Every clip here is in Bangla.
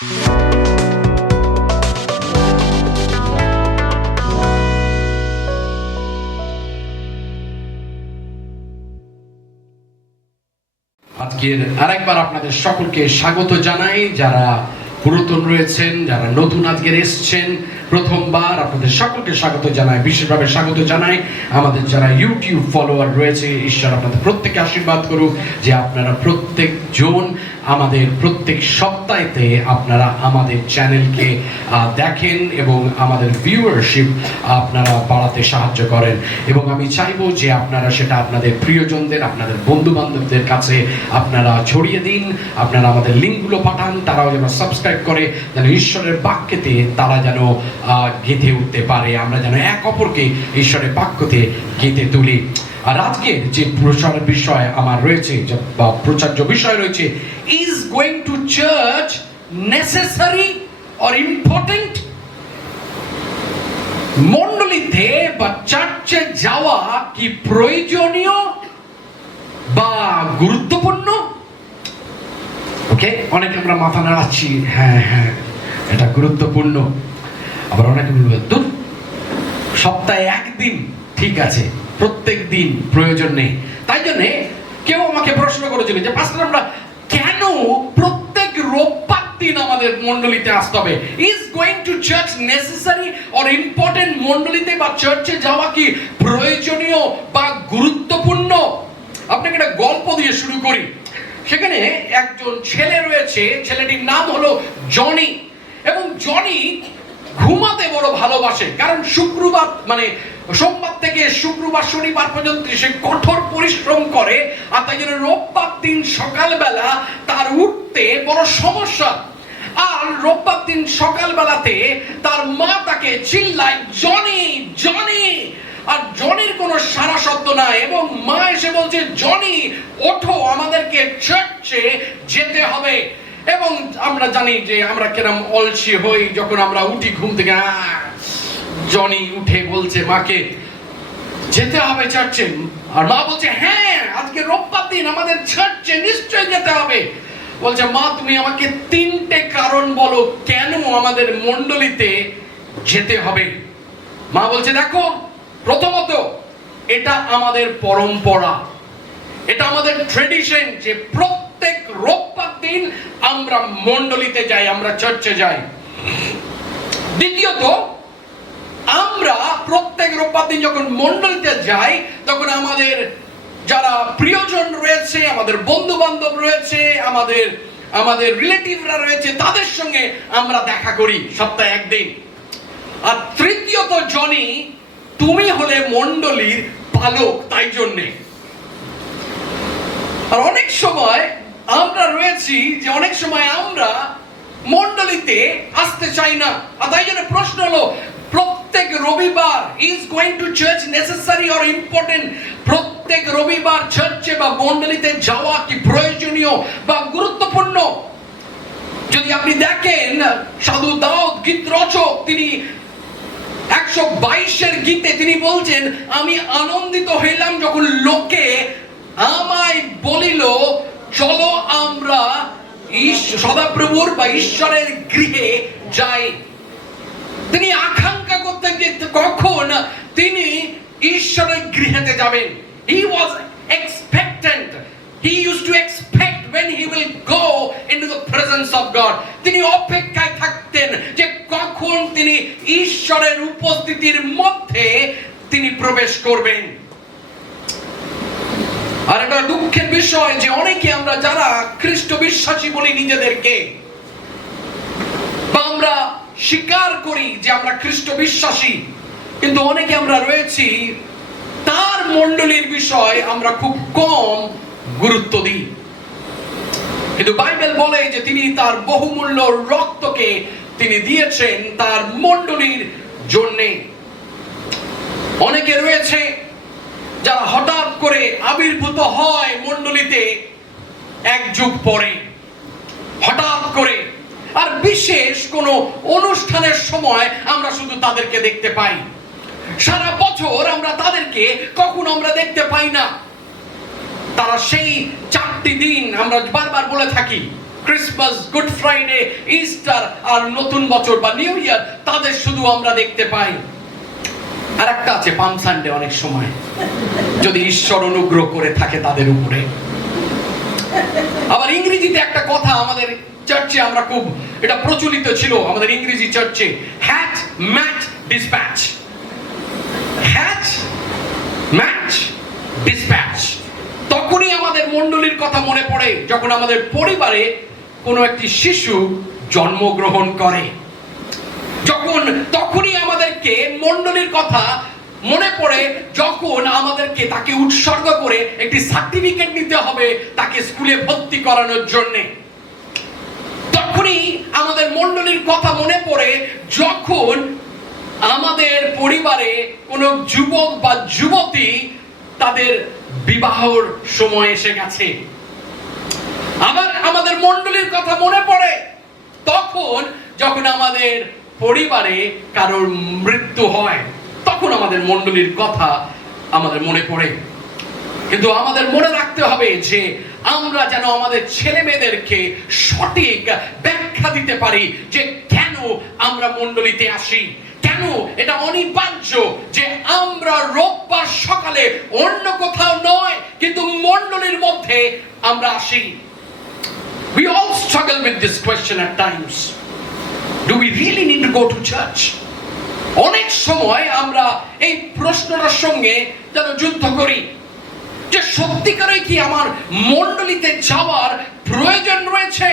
আজকের আরেকবার আপনাদের সকলকে স্বাগত জানাই। যারা পুরাতন রয়েছেন, যারা নতুন আজকের এসছেন প্রথমবার, আপনাদের সকলকে স্বাগত জানাই। বিশেষভাবে স্বাগত জানাই আমাদের যারা ইউটিউব ফলোয়ার রয়েছে। ঈশ্বর আপনাদের প্রত্যেককে আশীর্বাদ করুক যে আপনারা প্রত্যেকজন আমাদের প্রত্যেক সপ্তাহেতে আপনারা আমাদের চ্যানেলকে দেখেন এবং আমাদের ভিউয়ারশিপ আপনারা বাড়াতে সাহায্য করেন। এবং আমি চাইবো যে আপনারা সেটা আপনাদের প্রিয়জনদের, আপনাদের বন্ধু বান্ধবদের কাছে আপনারা ছড়িয়ে দিন। আপনারা আমাদের লিঙ্কগুলো পাঠান, তারাও যেন সাবস্ক্রাইব করে, যেন ঈশ্বরের বাক্যেতে তারা যেন গেঁথে উঠতে পারে। আমরা যেন এক অপরকে ঈশ্বরের বাক্যতে গেঁথে তুলি। আর আজকের যে প্রচারের বিষয় আমার রয়েছে বা প্রচার্য বিষয় রয়েছে, is going to church necessary or important? মণ্ডলীতে বা চার্চে যাওয়া কি প্রয়োজনীয় বা গুরুত্বপূর্ণ? ওকে, অনেকে আমরা মাথা নাড়াচ্ছি, হ্যাঁ হ্যাঁ এটা গুরুত্বপূর্ণ। আবার অনেকে বলবে দূর, সপ্তাহে একদিন ঠিক আছে, প্রত্যেক দিন প্রয়োজন নেই। তাই জন্য কেউ আমাকে প্রশ্ন করেছিল যে পাস্টর, আমরা কেন প্রত্যেক রোববার দিন আমাদের মণ্ডলীতে আসতে হবে? Is going to church necessary or important? মণ্ডলীতে বা চার্চে যাওয়া কি প্রয়োজনীয় বা গুরুত্বপূর্ণ? আপনাকে একটা গল্প দিয়ে শুরু করি। সেখানে একজন ছেলে রয়েছে, ছেলেটির নাম হলো জনি। এবং জনি ঘুমাতে বড় ভালোবাসে, কারণ শুক্রবার মানে সোমবার থেকে শুক্রবার শনিবার পর্যন্ত সে কঠোর পরিশ্রম করে। আর তাই জন্য রোববার দিন সকালবেলা তার উঠতে বড় সমস্যা। আর রোববার দিন সকালবেলাতে তার মা তাকে চিল্লায়, জনি জনি। আর জনির কোনো সারা শব্দ নাই। এবং মা এসে বলছে, জনি ওঠো, আমাদেরকে চার্চে যেতে হবে। এবং আমরা জানি যে আমরা কেরম অলসি হই যখন আমরা উঠি ঘুম থেকে। জনি উঠে বলছে মাকে, যেতে হবে চার্চে। আর মা বলছে, হ্যাঁ আজকে রোববার দিন, আমাদের চার্চে নিশ্চয়ই যেতে হবে। বলছে, মা তুমি আমাকে 3টে কারণ বলো কেন আমাদের মণ্ডলীতে যেতে হবে। মা বলছে, দেখো, প্রথমত এটা আমাদের পরম্পরা, এটা আমাদের ট্রেডিশন যে প্রত্যেক রোববার দিন আমরা মণ্ডলীতে যাই, আমরা চার্চে যাই। দ্বিতীয়ত, আমরা প্রত্যেক রোববার দিন যখন মণ্ডলীতে যাই তখন আমাদের যারা প্রিয়জন রয়েছে, আমাদের বন্ধু বান্ধব রয়েছে, আমাদের রিলেটিভরা রয়েছে, তাদের সঙ্গে আমরা দেখা করি সপ্তাহে একদিন। আর তৃতীয়ত, জনি তুমি হলে মণ্ডলীর পালক, তাই জন্যে। আর অনেক সময় আমরা রয়েছি যে অনেক সময় আমরা মণ্ডলীতে আসতে চাই না। আর তাই জন্য প্রশ্ন হলো, প্রত্যেক রবিবার is going to church necessary or important? প্রত্যেক রবিবার চার্চে বা মণ্ডলীতে যাওয়া কি প্রয়োজনীয় বা গুরুত্বপূর্ণ? যদি আপনি দেখেন, সাধু দাউদ গীত রচক, তিনি 122 গীতে তিনি বলছেন, আমি আনন্দিত হইলাম যখন লোকে আমায় বলিল, চলো আমরা সদাপ্রভুর বা ঈশ্বরের গৃহে যাই। তিনি আকাঙ্ক্ষা করতেন যে কখন তিনি ঈশ্বরের গৃহেতে যাবেন। He was expectant. He used to expect when he will go into the presence of God. তিনি অপেক্ষায় থাকতেন যে কখন তিনি ঈশ্বরের উপস্থিতির মধ্যে তিনি প্রবেশ করবেন। আর এটা দুঃখের বিষয় যে অনেকে আমরা যারা খ্রিস্ট বিশ্বাসী বলি নিজেদেরকে, বা আমরা স্বীকার করি যে আমরা খ্রিস্ট বিশ্বাসী, কিন্তু অনেকে আমরা রয়েছি তার মণ্ডলীর বিষয় আমরা খুব কম গুরুত্ব দিই। কিন্তু বাইবেল বলে যে তিনি তার বহুমূল্য রক্তকে তিনি দিয়েছেন তার মণ্ডলীর জন্যে। অনেকে রয়েছে যারা হঠাৎ করে আবির্ভূত হয় মণ্ডলীতে এক যুগ পরে, হঠাৎ করে। আর বিশেষ কোনো অনুষ্ঠানের সময় আমরা শুধু তাদেরকে দেখতে পাই। সারা বছর আমরা তাদেরকে কখনো আমরা দেখতে পাই না। তারা সেই 4টি দিন, আমরা বারবার বলে থাকি, ক্রিসমাস, গুড ফ্রাইডে, ইস্টার আর নতুন বছর বা নিউ ইয়ার, তাদের শুধু আমরা দেখতে পাই। আর একটা আছে পাম সানডে, অনেক সময় যদি ঈশ্বর অনুগ্রহ করে থাকে তাদের উপরে। আবার ইংরেজিতে একটা কথা আমাদের চার্চে আমরা খুব এটা প্রচলিত ছিল আমাদের ইংরেজি চার্চে, hatch match dispatch. Hatch match dispatch. তখনই আমাদের মণ্ডলীর কথা মনে পড়ে যখন আমাদের পরিবারে কোনো একটি শিশু জন্মগ্রহণ করে। তখনই আমাদেরকে মণ্ডলীর কথা মনে পড়ে যখন আমাদেরকে তাকে উৎসর্গ করে একটি সার্টিফিকেট নিতে হবে তাকে স্কুলে ভর্তি করানোর জন্য। তখনই আমাদের মণ্ডলীর কথা মনে পড়ে যখন আমাদের পরিবারে কোনো যুবক বা যুবতী তাদের বিবাহর সময় এসে গেছে। আবার আমাদের মণ্ডলীর কথা মনে পড়ে তখন যখন আমাদের পরিবারে কারোর মৃত্যু হয়, তখন আমাদের মণ্ডলীর কথা আমাদের মনে পড়ে। কিন্তু আমাদের মনে রাখতে হবে যে আমরা যেন আমাদের ছেলে মেয়েদেরকে সঠিক ব্যাখ্যা দিতে পারি যে কেন আমরা মণ্ডলীতে আসি, কেন এটা অনিবার্য যে আমরা রোববার সকালে অন্য কোথাও নয় কিন্তু মণ্ডলীর মধ্যে আমরা আসি। We all struggle with this question at times. Do we really need to go to church? অনেক সময় আমরা এই প্রশ্নটার সঙ্গে যেন যুদ্ধ করি যে সত্যিকারে কি আমার মণ্ডলীতে যাওয়ার প্রয়োজন রয়েছে।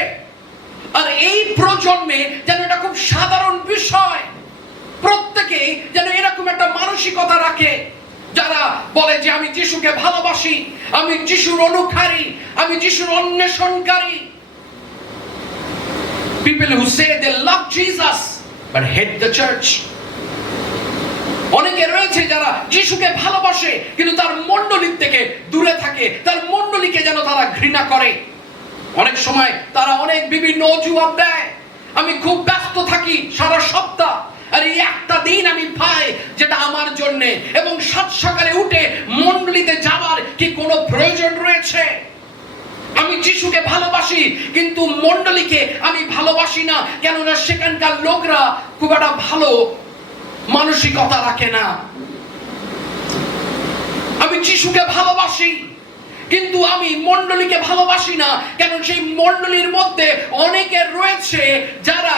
আর এই প্রজন্মে যেন এটা খুব সাধারণ বিষয়, প্রত্যেকেই যেন এরকম একটা মানসিকতা রাখে যারা বলে যে আমি যিশুকে ভালোবাসি, আমি যিশুর অনুসারী, আমি যিশুর অন্বেষণকারী। People who say they love Jesus but hate the church. অনেকে রয়েছে যারা যিশুকে ভালোবাসে কিন্তু তার মণ্ডলীর থেকে দূরে থাকে, তার মণ্ডলীকে যেন তারা ঘৃণা করে। অনেক সময় তারা অনেক বিভিন্ন অজুহাত দেয়, আমি খুব ব্যস্ত থাকি সারা সপ্তাহ, আর এই একটা দিন আমি পাই যেটা আমার জন্য, এবং সাত সকালে উঠে মণ্ডলীতে যাওয়ার কি কোনো প্রয়োজন রয়েছে? আমি যিশুকে ভালোবাসি কিন্তু মণ্ডলীকে আমি ভালোবাসি না, কেননা সেখানকার লোকরা খুব একটা ভালো মানসিকতা রাখে না। আমি যিশুকে ভালোবাসি কিন্তু আমি মণ্ডলীকে ভালোবাসি না, কেন সেই মণ্ডলীর মধ্যে অনেকে রয়েছে যারা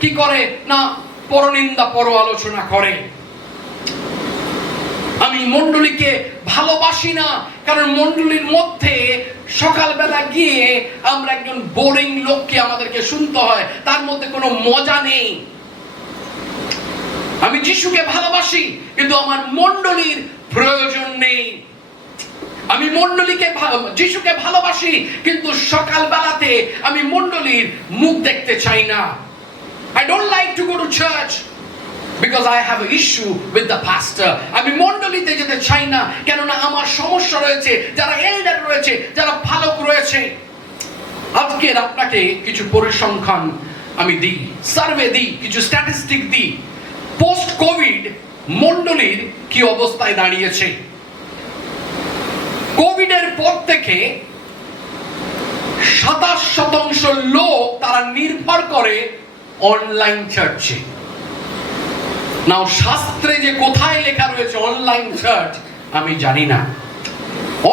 কি করে না, পরনিন্দা পর আলোচনা করে। আমি মণ্ডলীকে ভালোবাসি না কারণ মণ্ডলীর মধ্যে সকালবেলা গিয়ে আমরা একজন বোরিং লোককে আমাদেরকে শুনতে হয়, তার মধ্যে কোনো মজা নেই। আমি যিশুকে ভালোবাসি কিন্তু আমার মণ্ডলীর প্রয়োজন নেই। আমি মণ্ডলীকে যিশুকে ভালোবাসি কিন্তু সকালবেলাতে আমি মণ্ডলীর মুখ দেখতে চাই না। I don't like to go to church because I have an issue with the pastor. আমি মণ্ডলীতে যেতে চাই না কেননা আমার সমস্যা রয়েছে, যারা এল্ডার রয়েছে, যারা ভালো রয়েছে। আজকের আপনাকে কিছু পরিসংখ্যান আমি দিই, সার্ভে দিই, কিছু স্ট্যাটিস্টিক দিই। পোস্ট কোভিড মণ্ডলীর কি অবস্থায় দাঁড়িয়েছে। কোভিডের পর থেকে 27% লোক তারা নির্ভর করে অনলাইন চার্চে। নাও শাস্ত্রে যে কোথায় লেখা রয়েছে অনলাইন চার্চ আমি জানি না।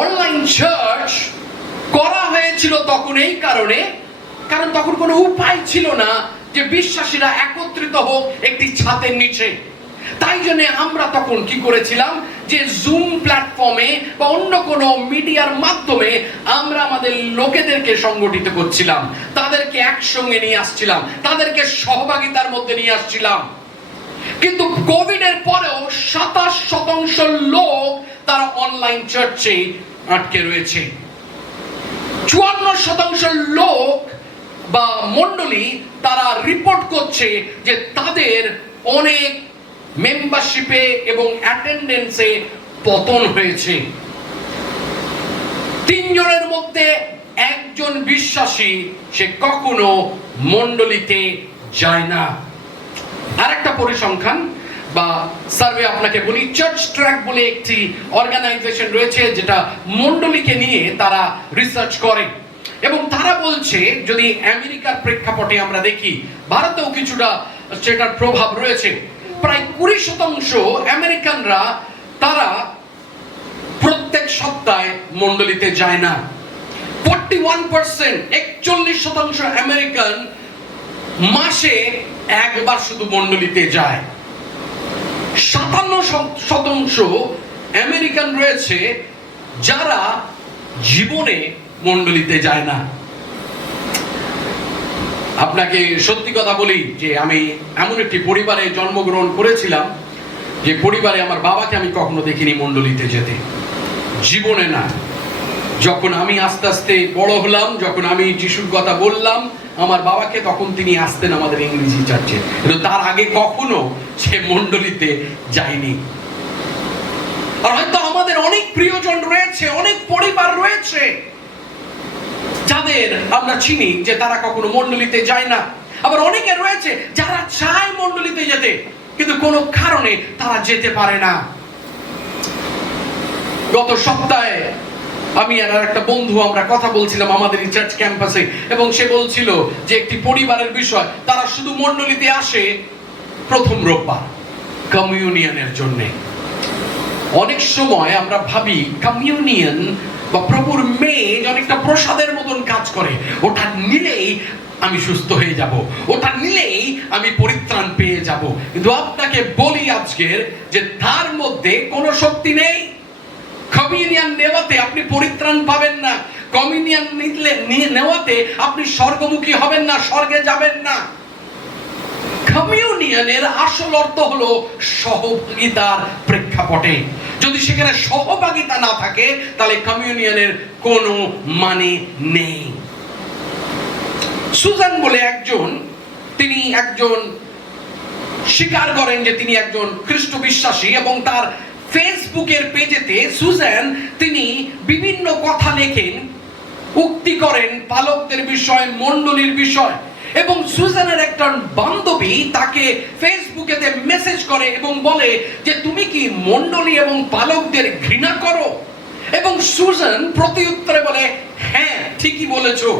অনলাইন চার্চ করা হয়েছিল তখন এই কারণে, কারণ তখন কোনো উপায় ছিল না যে বিশ্বাসীরা একত্রিত হোক একটি ছাদের নিচে। তাই জন্য আমরা তখন কি করেছিলাম যে জুম প্ল্যাটফর্মে বা অন্য কোনো মিডিয়ার মাধ্যমে আমরা আমাদের লোকেদেরকে সংগঠিত করছিলাম, তাদেরকে একসঙ্গে নিয়ে আসছিলাম, তাদেরকে সহভাগিতার মধ্যে নিয়ে আসছিলাম। কিন্তু কোভিডের পরেও 27% লোক তারা অনলাইন চার্চে আটকে রয়েছে। 54% লোক বা মণ্ডলী তারা রিপোর্ট করছে যে তাদের অনেক মেম্বারশিপে এবং অ্যাটেন্ডেন্সে পতন হয়েছে। 3 জনের মধ্যে একজন বিশ্বাসী সে কখনো মণ্ডলীতে যায় না। আরেকটা পরিসংখ্যান বা সার্ভে আপনাকে বলি, চার্চ ট্র্যাক বলে একটি অর্গানাইজেশন রয়েছে যেটা মণ্ডলীকে নিয়ে তারা রিসার্চ করে। এবং তারা বলছে, যদি আমেরিকার প্রেক্ষাপটে আমরা দেখি, ভারতেও কিছুটা সেটার প্রভাব রয়েছে, প্রায় 20% আমেরিকানরা তারা প্রত্যেক সপ্তাহে মণ্ডলীতে যায় না। 41%, 41% আমেরিকান মাসে একবার শুধু মণ্ডলীতে যায়। 57% আমেরিকান রয়েছে যারা জীবনে মণ্ডলীতে যায় না। আপনাকে সত্যি কথা বলি যে আমি এমন একটি পরিবারে জন্মগ্রহণ করেছিলাম যে পরিবারে আমার বাবাকে আমি কখনো দেখিনি মণ্ডলীতে যেতে, জীবনে না। যখন আমি আস্তে আস্তে বড় হলাম, যখন আমি যিশুর কথা বললাম আমার বাবাকে, তখন তিনি আসতেন আমাদের ইংরেজি চার্চে, কিন্তু তার আগে কখনো সে মণ্ডলীতে যায়নি। আর হয়তো আমাদের অনেক প্রিয়জন রয়েছে, অনেক পরিবার রয়েছে যাদের আমরা চিনি যে তারা কখনো মণ্ডলীতে যায় না। আবার অনেকে রয়েছে যারা চায় মণ্ডলীতে যেতে, কিন্তু কোনো কারণে তারা যেতে পারে না। গত সপ্তাহে আমি আর একটা বন্ধু আমরা কথা বলছিলাম আমাদের চার্চ ক্যাম্পাসে, এবং সে বলছিল যে একটি পরিবারের বিষয়, তারা শুধু মণ্ডলীতে আসে প্রথম রোববার কমিউনিয়নের জন্য। অনেক সময় আমরা ভাবি কমিউনিয়ন বা প্রভুর মেজ অনেকটা প্রসাদের মতন কাজ করে, ওটা নিলেই আমি সুস্থ হয়ে যাব, ওটা নিলেই আমি পরিত্রাণ পেয়ে যাব। কিন্তু আপনাকে বলি আজকের যে তার মধ্যে কোনো শক্তি নেই। কমিউনিয়ন নেওয়াতে আপনি পরিত্রাণ পাবেন না, কমিউনিয়ন নেওয়াতে আপনি স্বর্গমুখী হবেন না, স্বর্গে যাবেন না। কমিউনিয়নের আসল অর্থ হলো সহভাগিতার প্রেক্ষাপটে। যদি সেখানে সহভাগিতা না থাকে তাহলে কমিউনিয়নের কোনো মানে নেই। সুজান বলে একজন, তিনি একজন স্বীকার করেন যে তিনি একজন খ্রিস্ট বিশ্বাসী, এবং তার ফেসবুকের পেজেতে সুজান তিনি বিভিন্ন কথা লেখেন, উক্তি করেন পালকদের বিষয়, মণ্ডলীর বিষয়। এবং সুজানের একটা বান্ধবী তাকে ফেসবুকেতে মেসেজ করে এবং বলে যে তুমি কি মণ্ডলী এবং পালকদের ঘৃণা করো? এবং সুজান প্রতিউত্তরে বলে, হ্যাঁ ঠিকই বলেছো।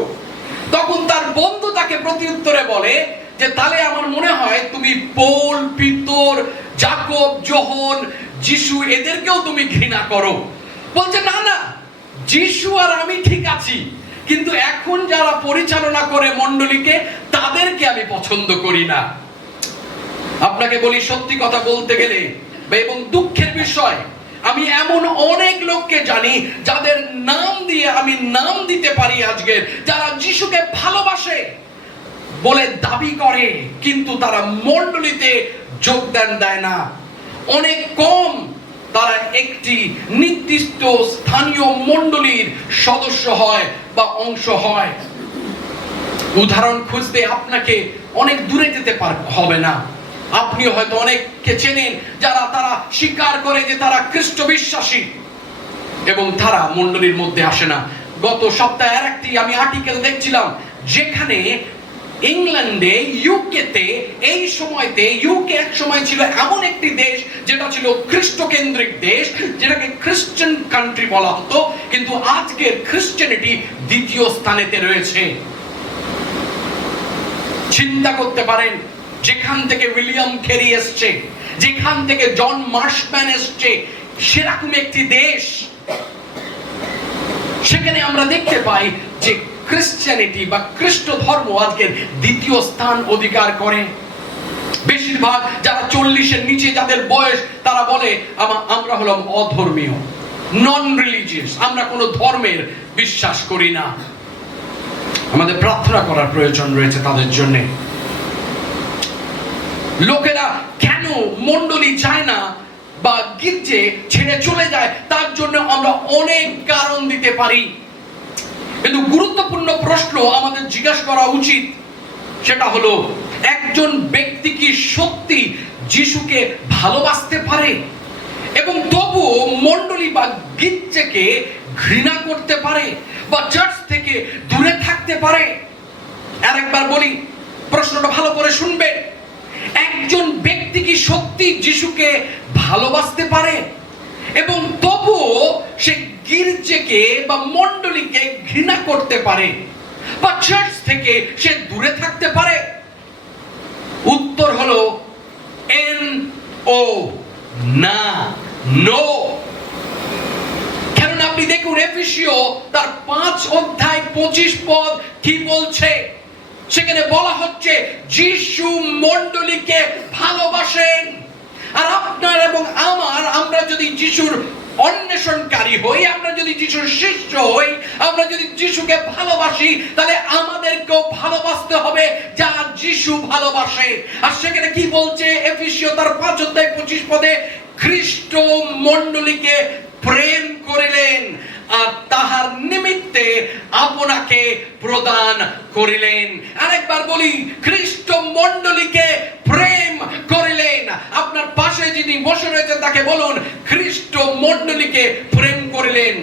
তখন তার বন্ধু তাকে প্রতিউত্তরে বলে যে তাহলে আমার মনে হয় তুমি পৌল, পিতর, যাকব, যোহন, যিশু এদেরকেও তুমি ঘৃণা করো। বলছে না না, যিশু আর আমি ঠিক আছি, কিন্তু এখন যারা পরিচালনা করে মণ্ডলীকে তাদেরকে আমি পছন্দ করি না। আপনাকে বলি সত্যি কথা বলতে গেলে এবং দুঃখের বিষয়, আমি এমন অনেক লোককে জানি যাদের নাম দিয়ে আমি নাম দিতে পারি আজকের, যারা যিশুকে ভালোবাসে বলে দাবি করে, কিন্তু তারা মণ্ডলীতে যোগদান দেয় না। অনেক কম তারা একটি নির্দিষ্ট স্থানীয় মণ্ডলীর সদস্য হয় বা অংশ হয়। উদাহরণ খুঁজতে আপনাকে অনেক দূরে যেতে হবে না। আপনি হয়তো অনেককে চেনেন যারা তারা স্বীকার করে যে তারা খ্রিস্ট বিশ্বাসী, এবং তারা মণ্ডলীর মধ্যে আসে না। গত সপ্তাহে আরেকটি আমি আর্টিকেল দেখছিলাম, যেখানে ইংল্যান্ডে, ইউকেতে, এই সময়তে, ইউকে এক সময় ছিল এমন একটি দেশ যেটা ছিল খ্রিস্ট কেন্দ্রিক দেশ, যেটাকে খ্রিস্টান কান্ট্রি বলা হতো, কিন্তু আজকের খ্রিস্টানিটি দ্বিতীয় স্থানেতে রয়েছে। চিন্তা করতে পারেন, যেখান থেকে উইলিয়াম ক্যারি এসছে, যেখান থেকে জন মার্শম্যান এসছে, সেরকম একটি দেশ, সেখানে আমরা দেখতে পাই যে ক্রিশ্চিয়ানিটি বা খ্রিস্ট ধর্ম আজকের দ্বিতীয় স্থান অধিকার করে। বেশিরভাগ যারা 40-এর নিচে যাদের বয়স, তারা বলে আমরা হলাম অধর্মীয়, নন রিলিজিয়াস, আমরা কোনো ধর্মের বিশ্বাস করি না। আমাদের প্রার্থনা করার প্রয়োজন রয়েছে তাদের জন্য। লোকেরা কেন মণ্ডলী যায় না বা গির্জে ছেড়ে চলে যায়, তার জন্য আমরা অনেক কারণ দিতে পারি, কিন্তু গুরুত্বপূর্ণ প্রশ্ন আমাদের জিজ্ঞাসা করা উচিত, সেটা হলো একজন ব্যক্তি কি সত্যি যিশুকে ভালোবাসতে পারে এবং তবুও মণ্ডলী বা গির্জাকে ঘৃণা করতে পারে বা চার্চ থেকে দূরে থাকতে পারে? আরেকবার বলি, প্রশ্নটা ভালো করে শুনবে। একজন ব্যক্তি কি সত্যি যিশুকে ভালোবাসতে পারে এবং তবুও সে গির্জাকে বা মণ্ডলীকে ঘৃণা করতে পারে বা চার্চ থেকে সে দূরে থাকতে পারে? উত্তর হলো NO, না, নো। কারণ আপনি দেখুন এফেসীয় তার 5 অধ্যায় 25 পদ কি বলছে। সেখানে বলা হচ্ছে যিশু মণ্ডলীকে ভালোবাসেন। আর আপনার এবং আমরা যদি যিশুর অন্বেষণকারী হই, আমরা যদি যিশুর শিষ্য হই, আমরা যদি যিশুকে ভালোবাসি, তাহলে আমাদেরকেও ভালোবাসতে হবে যা যিশু ভালোবাসে। আর সেখানে কি বলছে এফেসীয় তার 5 অধ্যায় 25 পদে, খ্রিস্ট মণ্ডলীকে প্রেম করিলেন আর তাহার নিমিত্তে আপনাকে প্রদান করিলেন। আরেকবার বলি, খ্রিস্ট মণ্ডলীকে প্রেম করিলেন। আপনার পাশে যিনি বসে রয়েছেন তাকে বলুন, খ্রিস্ট মণ্ডলীকে প্রেম করিলেন।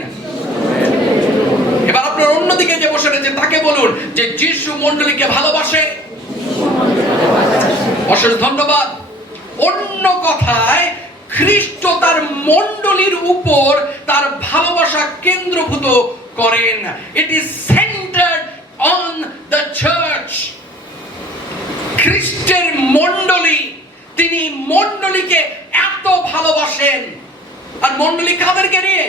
এবার আপনার অন্যদিকে যে বসে রয়েছেন তাকে বলুন যে যিশু মণ্ডলীকে ভালোবাসে। অশেষ ধন্যবাদ। অন্য কথায় খ্রিস্ট তার মণ্ডলীর উপর তার ভালোবাসা কেন্দ্রভূত করেন। It is centred on the church. খ্রিস্টের মণ্ডলী, তিনি মণ্ডলীকে এত ভালোবাসেন। আর মণ্ডলী কাদেরকে নিয়ে,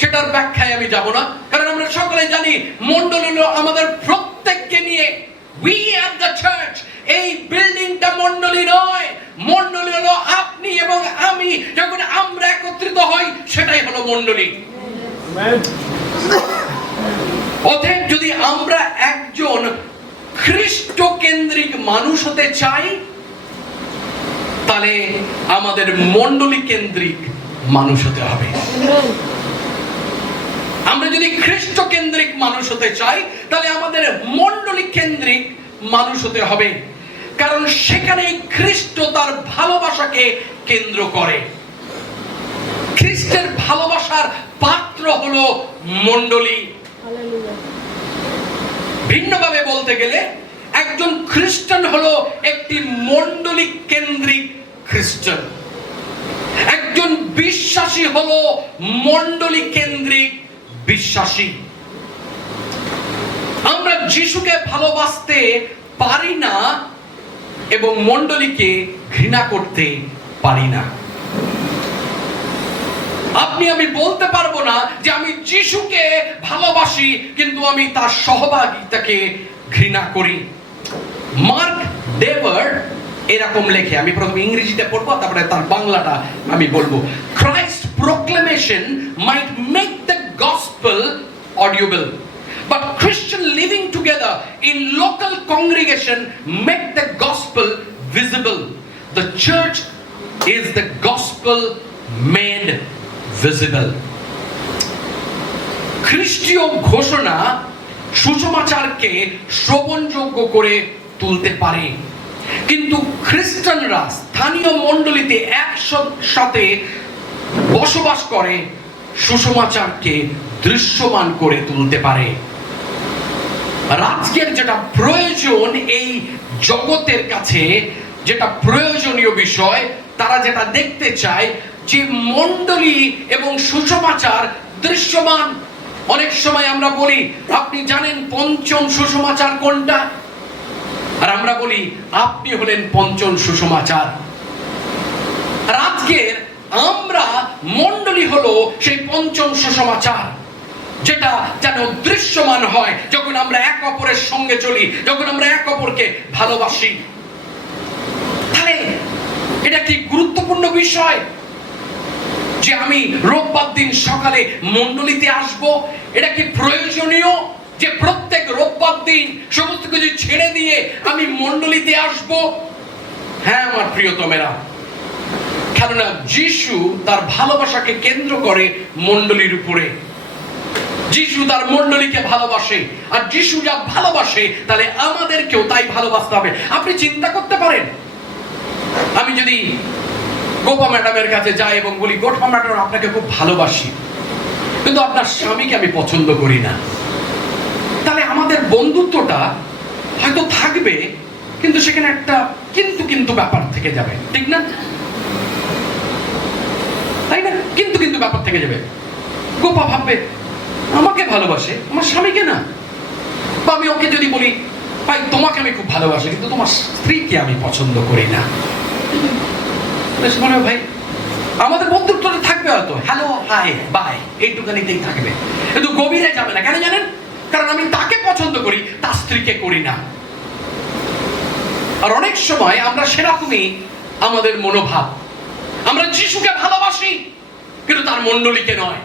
সেটার ব্যাখ্যায় আমি যাব না, কারণ আমরা সকলে জানি মণ্ডলী হলো আমাদের প্রত্যেককে নিয়ে। We are the church. এই বিল্ডিংটা মণ্ডলী নয়, মণ্ডলী হলো আপনি এবং আমি। যখন আমরা একত্রিত হই সেটাই হলো মণ্ডলী। অতএব যদি আমরা একজন খ্রিস্ট কেন্দ্রিক মানুষ হতে চাই, তাহলে আমাদের মণ্ডলী কেন্দ্রিক মানুষ হতে হবে। আমরা যদি খ্রিস্ট কেন্দ্রিক মানুষ হতে চাই, তাহলে আমাদের মণ্ডলী কেন্দ্রিক মানুষ হতে হবে। কারণ সেখানে খ্রিস্ট তার ভালোবাসাকে কেন্দ্র করে। খ্রিস্টের ভালোবাসার পাত্র হলো মণ্ডলী। ভিন্নভাবে বলতে গেলে একজন খ্রিস্টান হলো একটি মণ্ডলী কেন্দ্রিক খ্রিস্টান। একজন বিশ্বাসী হলো মণ্ডলী কেন্দ্রিক বিশ্বাসী। আমরা যিশুকে ভালোবাসতে পারি না এবং মণ্ডলীকে ঘৃণা করতে পারি না। আপনি আমি বলতে পারবো না যে আমি যিশুকে ভালোবাসি কিন্তু আমি তার সহভাগিতাকে ঘৃণা করি। মার্ক ডেভার এরকম লেখে, আমি প্রথমে ইংরেজিতে পড়বো তারপরে তার বাংলাটা আমি বলবো। Christ proclamation might make the gospel audible, but Christian living together in local congregation make the gospel visible. The church is the gospel made visible. খ্রিস্টীয় ঘোষণা সুসমাচারকে শ্রবণযোগ্য করে তুলতে পারে, কিন্তু খ্রিস্টানরা স্থানীয় মণ্ডলীতে একসাথে বসবাস করে সুসমাচারকে দৃশ্যমান করে তুলতে পারে। আজকের যেটা প্রয়োজন এই জগতের কাছে, যেটা প্রয়োজনীয় বিষয়, তারা যেটা দেখতে চায় যে মণ্ডলী এবং সুসমাচার দৃশ্যমান। অনেক সময় আমরা বলি, আপনি জানেন পঞ্চম সুসমাচার কোনটা? আর আমরা বলি আপনি হলেন পঞ্চম সুসমাচার। আর আজকের আমরা মণ্ডলী হলো সেই পঞ্চম সুসমাচার, যেটা যেন দৃশ্যমান হয় যখন আমরা এক অপরের সঙ্গে চলি, যখন আমরা এক অপরকে ভালোবাসি। তাহলে এটা কি গুরুত্বপূর্ণ বিষয় যে আমি রোববার দিন সকালে মণ্ডলীতে আসব? এটা কি প্রয়োজনীয় যে প্রত্যেক রোববার দিন সমস্ত কিছু ছেড়ে দিয়ে আমি মণ্ডলীতে আসব? হ্যাঁ আমার প্রিয়তমেরা, কেননা যিশু তার ভালোবাসাকে কেন্দ্র করে মণ্ডলীর উপরে। যিশু তার মণ্ডলীকে ভালোবাসে, আর যিশু যা ভালোবাসে তাহলে আমাদেরকেও তাই ভালোবাসতে হবে। আপনি চিন্তা করতে পারেন, আমি যদি গোপা ম্যাডামের কাছে যাই এবং বলি, গোপা ম্যাডাম আপনাকে খুব ভালোবাসি, কিন্তু আপনার স্বামীকে আমি পছন্দ করি না, তাহলে আমাদের বন্ধুত্বটা হয়তো থাকবে, কিন্তু সেখানে একটা কিন্তু ব্যাপার থেকে যাবে, ঠিক না? তাই না? কিন্তু ব্যাপার থেকে যাবে। গোপা ভাববে আমাকে ভালোবাসে, আমার স্বামীকে না। বা আমি ওকে যদি বলি ভাই তোমাকে আমি খুব ভালোবাসি কিন্তু তোমার স্ত্রীকে আমি পছন্দ করি না, মনে হয় ভাই আমাদের বন্ধুত্বটা থাকবে হয়তো হ্যালো হাই বাই এইটুকানিতেই থাকবে, কিন্তু গভীরে যাবে না। কেন জানেন? কারণ আমি তাকে পছন্দ করি, তার স্ত্রীকে করি না। আর অনেক সময় আমরা সেরকমই আমাদের মনোভাব, আমরা যিশুকে ভালোবাসি কিন্তু তার মণ্ডলীকে নয়।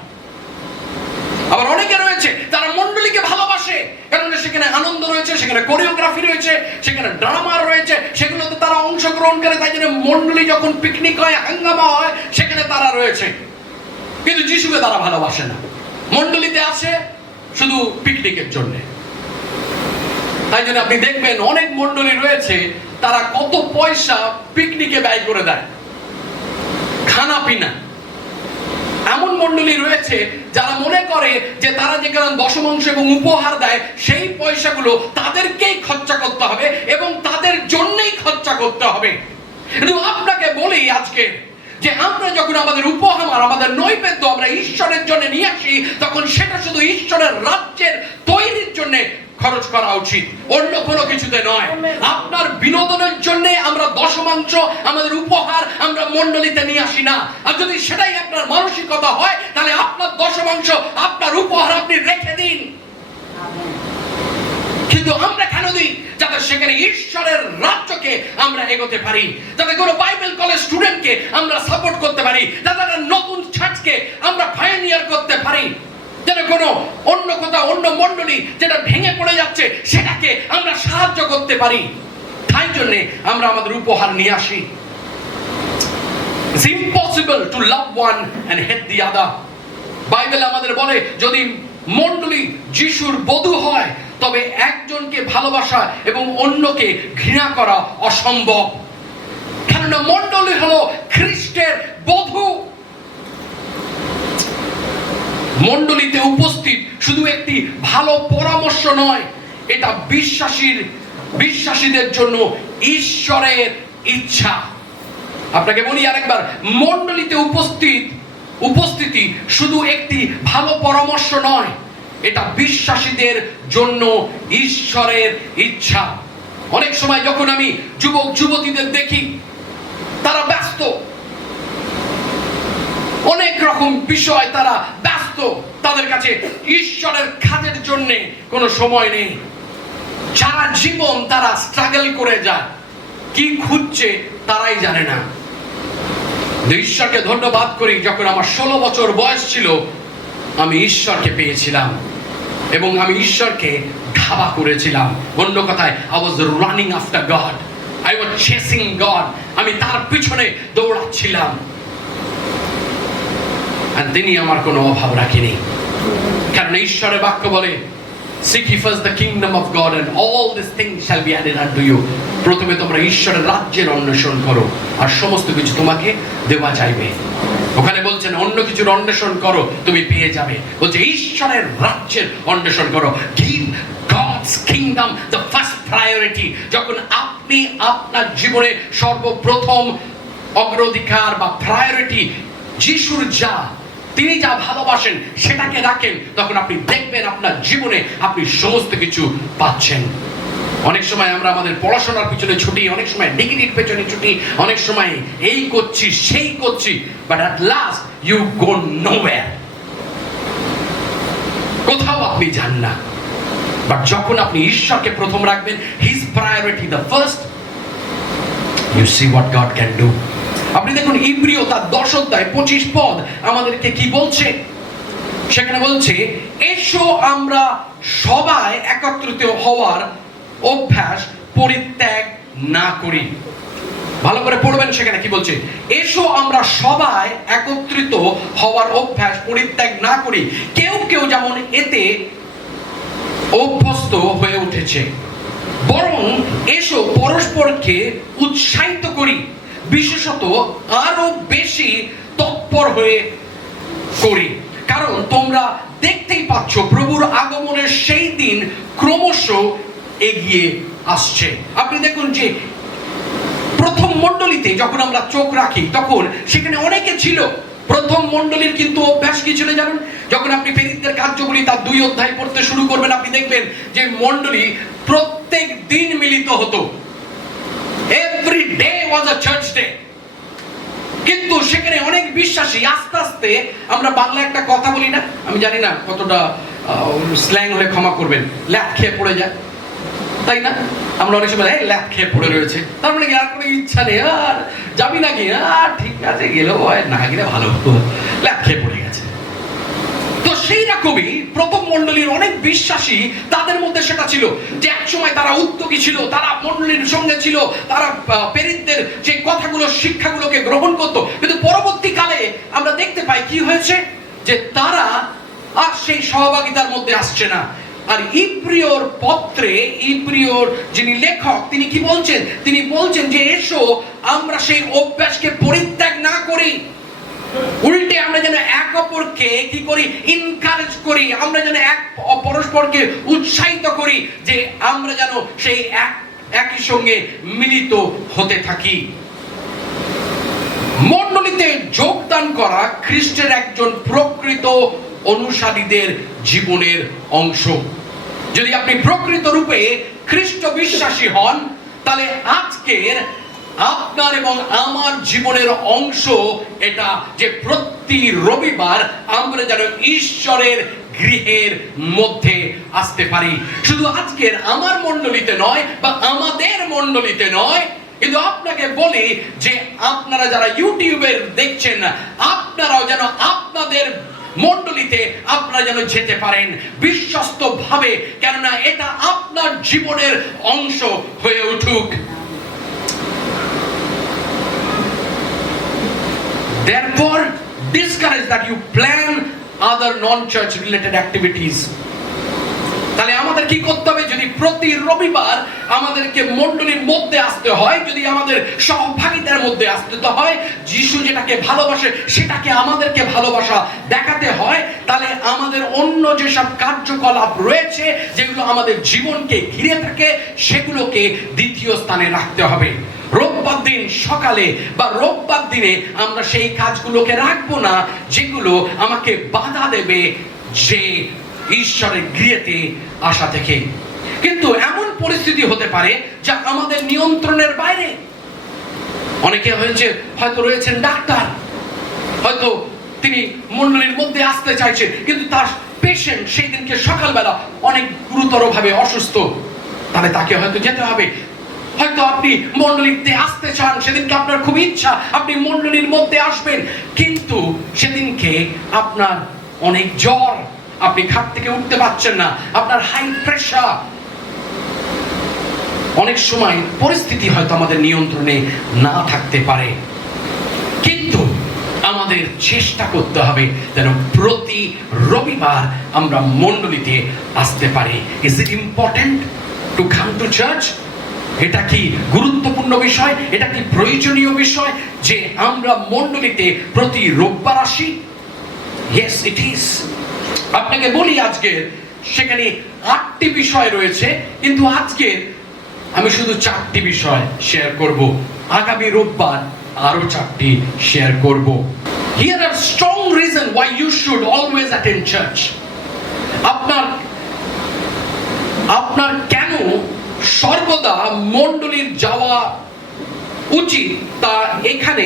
আবার অনেকে রয়েছে তারা মণ্ডলীকে ভালোবাসে কারণ সেখানে আনন্দ রয়েছে, সেখানে কোরিওগ্রাফি রয়েছে, সেখানে ড্রামা রয়েছে, সেগুলোতে তারা অংশগ্রহণ করে, তাই জন্য মণ্ডলী যখন পিকনিক হয়, হাঙ্গামা হয়, সেখানে তারা রয়েছে। কিন্তু যিশুকে তারা ভালোবাসে না, মণ্ডলীতে আসে শুধু পিকনিকের জন্য। তাই জন্য আপনি দেখবেন অনেক মণ্ডলী রয়েছে তারা কত পয়সা পিকনিকে ব্যয় করে দেয়, খানা পিনা। এমন মণ্ডলী রয়েছে যারা মনে করে যে তারা যেখানে দশমাংশ এবং উপহার দেয় সেই পয়সাগুলো তাদেরকেই খরচা করতে হবে এবং তাদের জন্যই খরচা করতে হবে। কিন্তু আপনাকে বলি আজকে যে আমরা যখন আমাদের উপহার, আমাদের নৈবেদ্য আমরা ঈশ্বরের জন্য নিয়ে আসি, তখন সেটা শুধু ঈশ্বরের রাজ্যের তৈরির জন্য খরচ করা উচিত, অন্য কোনো কিছুতে নয়। আপনার বিনোদনের জন্য আমরা দশমাংশ আমাদের উপহার আমরা মণ্ডলীতে নিয়ে আসি না। আর যদি সেটাই আপনার মানসিকতা হয় তাহলে আপনার দশমাংশ, আপনার উপহার আপনি রেখে দিন। কিন্তু আমরা কেন দিই? যাতে সেখানে ঈশ্বরের রাজ্যকে আমরা এগোতে পারি, যাতে কোনো বাইবেল কলেজ স্টুডেন্টকে আমরা সাপোর্ট করতে পারি, যাতে নতুন চার্চকে আমরা পায়োনিয়ার করতে পারি, যেন কোনো অন্য কোথাও অন্য মণ্ডলী যেটা ভেঙে পড়ে যাচ্ছে সেটাকে আমরা সাহায্য করতে পারি। তাই জন্য আমরা আমাদের উপহার নিয়ে আসি। It's impossible to love one and hate the other. Bible আমাদের বলে যদি মণ্ডলী যিশুর বধূ হয় তবে একজনকে ভালোবাসা এবং অন্যকে ঘৃণা করা অসম্ভব। কেননা মণ্ডলী হলো খ্রিস্টের বধূ। মণ্ডলীতে উপস্থিত শুধু একটি ভালো পরামর্শ নয়, এটা বিশ্বাসীদের জন্য ঈশ্বরের ইচ্ছা। আপনাকে বলি আরেকবার, মণ্ডলীতে উপস্থিতি শুধু একটি ভালো পরামর্শ নয়, এটা বিশ্বাসীদের জন্য ঈশ্বরের ইচ্ছা। অনেক সময় যখন আমি যুবক যুবতীদের দেখি তারা ব্যস্ত, অনেক রকম বিষয় তারা ব্যস্ত, তাদের কাছে ঈশ্বরের কাজের জন্য কোনো সময় নেই। সারা জীবন তারা স্ট্রাগল করে যায়, কি খুঁজছে তারাই জানে না। ঈশ্বরকে ধন্যবাদ করি, যখন আমার 16 বছর বয়স ছিল আমি ঈশ্বরকে পেয়েছিলাম এবং আমি ঈশ্বরকে ধাবা করেছিলাম। অন্য কথায় I was running after God, I was chasing God, আমি তার পিছনে দৌড়াচ্ছিলাম। আর তিনি আমার কোনো অভাব রাখেনি, কারণ ঈশ্বরের বাক্য বলে seek ye first the kingdom of God and all these things shall be added unto you. প্রথমে তোমরা ঈশ্বরের রাজ্যের অন্বেষণ করো আর সমস্ত কিছু তোমাকে দেওয়া যাইবে। ওখানে বলছেন অন্য কিছুর অন্বেষণ করো তুমি পেয়ে যাবে, বলছে ঈশ্বরের রাজ্যের অন্বেষণ করো। give God's kingdom the first priority। যখন আপনি আপনার জীবনে সর্বপ্রথম অগ্রাধিকার বা প্রায়োরিটি যিশুর তিনি যা ভালোবাসেন সেটাকে রাখেন, তখন আপনি দেখবেন আপনার জীবনে আপনি সমস্ত কিছু পাচ্ছেন। অনেক সময় আমরা আমাদের পড়াশোনার পিছনে ছুটি, অনেক সময় ডিগ্রির পেছনে ছুটি, অনেক সময় এই করছি সেই করছি, but at last you go nowhere, কোথাও আপনি যান না। বাট যখন আপনি ঈশ্বরকে প্রথম রাখবেন, his priority the first, you see what God can do. আপনি দেখুন ইব্রিয় তার 10 অধ্যায় 25 পদ আমাদেরকে কি বলছে, সেখানে বলছে এসো আমরা সবাই একত্রিত হওয়ার অভ্যাস পরিত্যাগ না করি। ভালো করে পড়বেন, সেখানে কি বলছে, এসো আমরা সবাই একত্রিত হওয়ার অভ্যাস পরিত্যাগ না করি, কেউ কেউ যেমন এতে অভ্যস্ত হয়ে উঠেছে, বরং এসো পরস্পরকে উৎসাহিত করি, বিশেষত আরো বেশি তৎপর হয়ে করি, কারণ তোমরা দেখতেই পাচ্ছ প্রভুর আগমনের সেই দিন ক্রমশ এগিয়ে আসছে। আপনি দেখুন যে প্রথম মণ্ডলীতে যখন আমরা চোখ রাখি তখন সেখানে অনেকে ছিল। প্রথম মণ্ডলীর কিন্তু অভ্যাস কি ছিল জানেন? যখন আপনি প্রেরিতদের কার্যগুলি তার 2 অধ্যায় পড়তে শুরু করবেন, আপনি দেখবেন যে মণ্ডলী প্রত্যেক দিন মিলিত হতো। Every day was a church day. কিন্তু সেখানে অনেক বিশ্বাসী আস্তে আস্তে, আমরা বাংলা একটা কথা বলি না, আমি জানি না কতটা স্ল্যাং হলে ক্ষমা করবেন, ল্যাপ খেয়ে পড়ে যায়, তাই না? আমরা অনেক সময় ল্যাপ খেয়ে পড়ে রয়েছে, তার মানে আর কোনো ইচ্ছা নেই, আর যাবি নাকি, আর ঠিক আছে গেলেও না গেলে ভালো, ল্যাপ খেয়ে পড়ে গেছে। তো সেই রকমই প্রথম মণ্ডলীর অনেক বিশ্বাসী, তাদের মধ্যে সেটা ছিল যে একসময় তারা উদ্যোগী ছিল, তারা মণ্ডলীর সঙ্গে ছিল, তারা প্রেরিতদের যে কথাগুলো, শিক্ষাগুলোকে গ্রহণ করত। কিন্তু পরবর্তীকালে আমরা দেখতে পাই কি হয়েছে, যে তারা আর সেই সহভাগিতার মধ্যে আসছে না। আর ইব্রিয়র পত্রে, ইব্রিয়র যিনি লেখক, তিনি কি বলছেন? তিনি বলছেন যে এসো আমরা সেই অভ্যাসকে পরিত্যাগ না করি, উল্টে আমরা যেন এক অপরকে কি করি, এনকারেজ করি, আমরা যেন এক পরস্পরকে উৎসাহিত করি, যে আমরা যেন সেই একই সঙ্গে মিলিত হতে থাকি। মণ্ডলীতে যোগদান করা খ্রিস্টের একজন প্রকৃত অনুসারীদের জীবনের অংশ। যদি আপনি প্রকৃত রূপে খ্রিস্ট বিশ্বাসী হন, তাহলে আজকের আপনার এবং আমার জীবনের অংশ এটা, যে প্রতি রবিবার আমরা যেন ঈশ্বরের গৃহের মধ্যে আসতে পারি। শুধু আজকের আমার মণ্ডলীতে নয় বা আমাদের মণ্ডলীতে নয়, কিন্তু আপনাকে বলি যে আপনারা যারা ইউটিউবে দেখছেন, আপনারাও যেন আপনাদের মণ্ডলীতে আপনারা যেন যেতে পারেন বিশ্বস্ত ভাবে, কেননা এটা আপনার জীবনের অংশ হয়ে উঠুক। Therefore, discourage that you plan other non-church related activities. তাহলে আমাদের কি করতে হবে? যদি প্রতি রবিবার আমাদেরকে মণ্ডলীর মধ্যে আসতে হয়, যদি আমাদের সহভাগিতার মধ্যে আসতে হয়, যিশু যেটাকে ভালোবাসে সেটাকে আমাদেরকে ভালোবাসা দেখাতে হয়, তাহলে আমাদের অন্য যেসব কার্যকলাপ রয়েছে, যেগুলো আমাদের জীবনকে ঘিরে থাকে, সেগুলোকে দ্বিতীয় স্থানে রাখতে হবে। রোববার দিন সকালে বা রোববার দিনে আমরা সেই কাজগুলোকে রাখবো না যেগুলো আমাকে বাধা দেবে যে ঈশ্বরের গৃহেতে আসা থেকে। কিন্তু এমন পরিস্থিতি হতে পারে যা আমাদের নিয়ন্ত্রণের বাইরে। অনেকে হয়তো রয়েছেন ডাক্তার, হয়তো তিনি মণ্ডলীর মধ্যে আসতে চাইছেন, কিন্তু তার পেশেন্ট সেই দিনকে সকালবেলা অনেক গুরুতর ভাবে অসুস্থ, তাহলে তাকে হয়তো যেতে হবে। হয়তো আপনি মণ্ডলীতে আসতে চান, সেদিনকে আপনার খুব ইচ্ছা আপনি মণ্ডলীর মধ্যে আসবেন, কিন্তু সেদিনকে আপনার অনেক জ্বর, আপনি খাট থেকে উঠতে পারছেন না, আপনার হাই প্রেশার। অনেক সময় পরিস্থিতি হয়তো আমাদের নিয়ন্ত্রণে না থাকতে পারে, কিন্তু আমাদের চেষ্টা করতে হবে যেন প্রতি রবিবার আমরা মণ্ডলীতে আসতে পারি। Is it important to come to church? এটা কি গুরুত্বপূর্ণ বিষয়? এটা কি প্রয়োজনীয় বিষয় যে আমরা মণ্ডলীতে প্রতি রোববার আসি? Yes, it is. আপনাকে বলি, আজকে সেখানে 8টি বিষয় রয়েছে, কিন্তু আজকে আমি শুধু 4টি বিষয় শেয়ার করব। আগামী রোববার আরো 4টি শেয়ার করব। Here are strong reason why you should always attend church. আপনার কেন সর্বদা মণ্ডলীর যাওয়া উচিত তা এখানে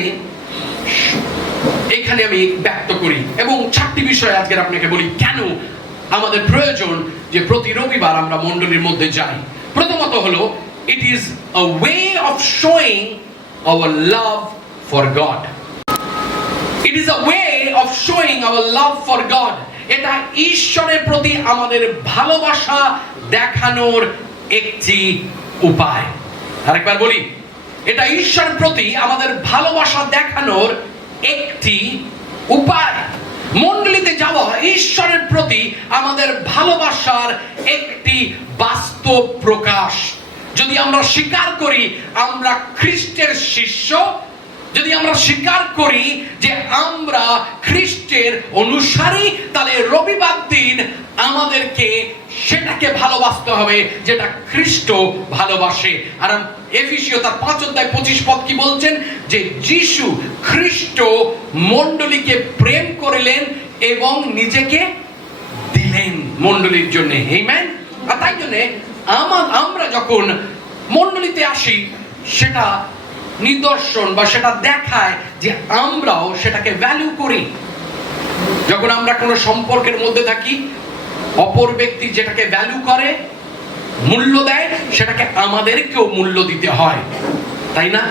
আমি ব্যক্ত করি, এবং 4টি বিষয় আজকে আপনাকে বলি কেন আমাদের প্রয়োজন যে প্রতি রবিবার আমরা মণ্ডলীর মধ্যে যাই। প্রথমত হলো, it is a way of showing our love for God. It is a way of showing our love for God. এটা ঈশ্বরের প্রতি আমাদের ভালোবাসা দেখানোর একটি উপায়। আরেকবার বলি, এটা ঈশ্বরের প্রতি আমাদের ভালোবাসা দেখানোর একটি উপায়। মণ্ডলীতে যাওয়া ঈশ্বরের প্রতি আমাদের ভালোবাসার একটি বাস্তব প্রকাশ। যদি আমরা স্বীকার করি আমরা খ্রিস্টের শিষ্য, যদি আমরা স্বীকার করি যে আমরা খ্রিস্টের অনুসারী, তাহলে রবিবার দিন আমাদেরকে সেটাকে ভালোবাসতে হবে যেটা খ্রিস্ট ভালোবাসে। আর এফেসীয় তার 5 অধ্যায় 25 পদ কি বলছেন? যে যিশু খ্রিস্ট মণ্ডলীকে প্রেম করিলেন এবং নিজেকে দিলেন মণ্ডলীর জন্য। আমেন। আর তাই জন্য আমরা যখন মণ্ডলীতে আসি, সেটা নিদর্শন বা সেটা দেখায় যে আমরাও সেটাকে ভ্যালু করি। যখন আমরা কোনো সম্পর্কের মধ্যে থাকি, অপর ব্যক্তি যেটাকে ভ্যালু করে, মূল্য দেয়, সেটাকে আমাদেরকেও মূল্য দিতে হয়, তাই না?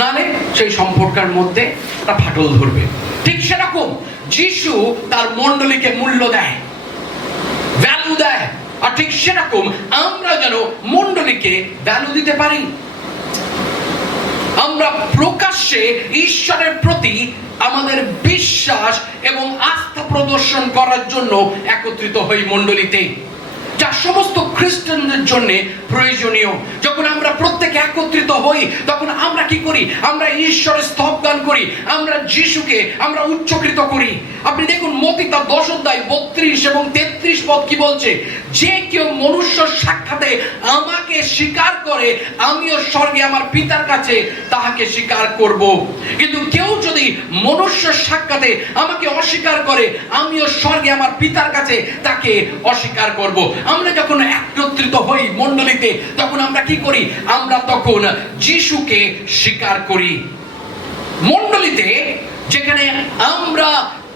নালে সেই সম্পর্কের মধ্যে একটা ফাটল ধরবে। ঠিক সেরকম যিশু তার মণ্ডলীকে মূল্য দেয়, ভ্যালু দেয়। আর ঠিক সেরকম আমরা যেন মণ্ডলীকে ভ্যালু দিতে পারি। আমরা প্রকাশ্যে ঈশ্বরের প্রতি আমাদের বিশ্বাস এবং আস্থা প্রদর্শন করার জন্য একত্রিত হই মণ্ডলীতে, যা সমস্ত খ্রিস্টানদের জন্য প্রয়োজনীয়। যখন আমরা প্রত্যেকে একত্রিত হই, তখন আমরা কি করি? আমরা ঈশ্বরের স্তবগান করি, আমরা যিশুকে আমরা উচ্চকৃত করি। আপনি দেখুন মতি তার 10 অধ্যায় 32 এবং 33 পদ কি বলছে? যে কেউ মনুষ্য সাক্ষাতে আমাকে স্বীকার করে, আমিও স্বর্গে আমার পিতার কাছে তাহাকে স্বীকার করব। কিন্তু কেউ যদি মনুষ্য সাক্ষাতে আমাকে অস্বীকার করে, আমিও স্বর্গে আমার পিতার কাছে তাকে অস্বীকার করব। আমরা যখন একত্রিত হই মণ্ডলীতে, তখন আমরা কি করি? আমরা তখন যিশুকে স্বীকার করি। মণ্ডলীতে যেখানে আমরা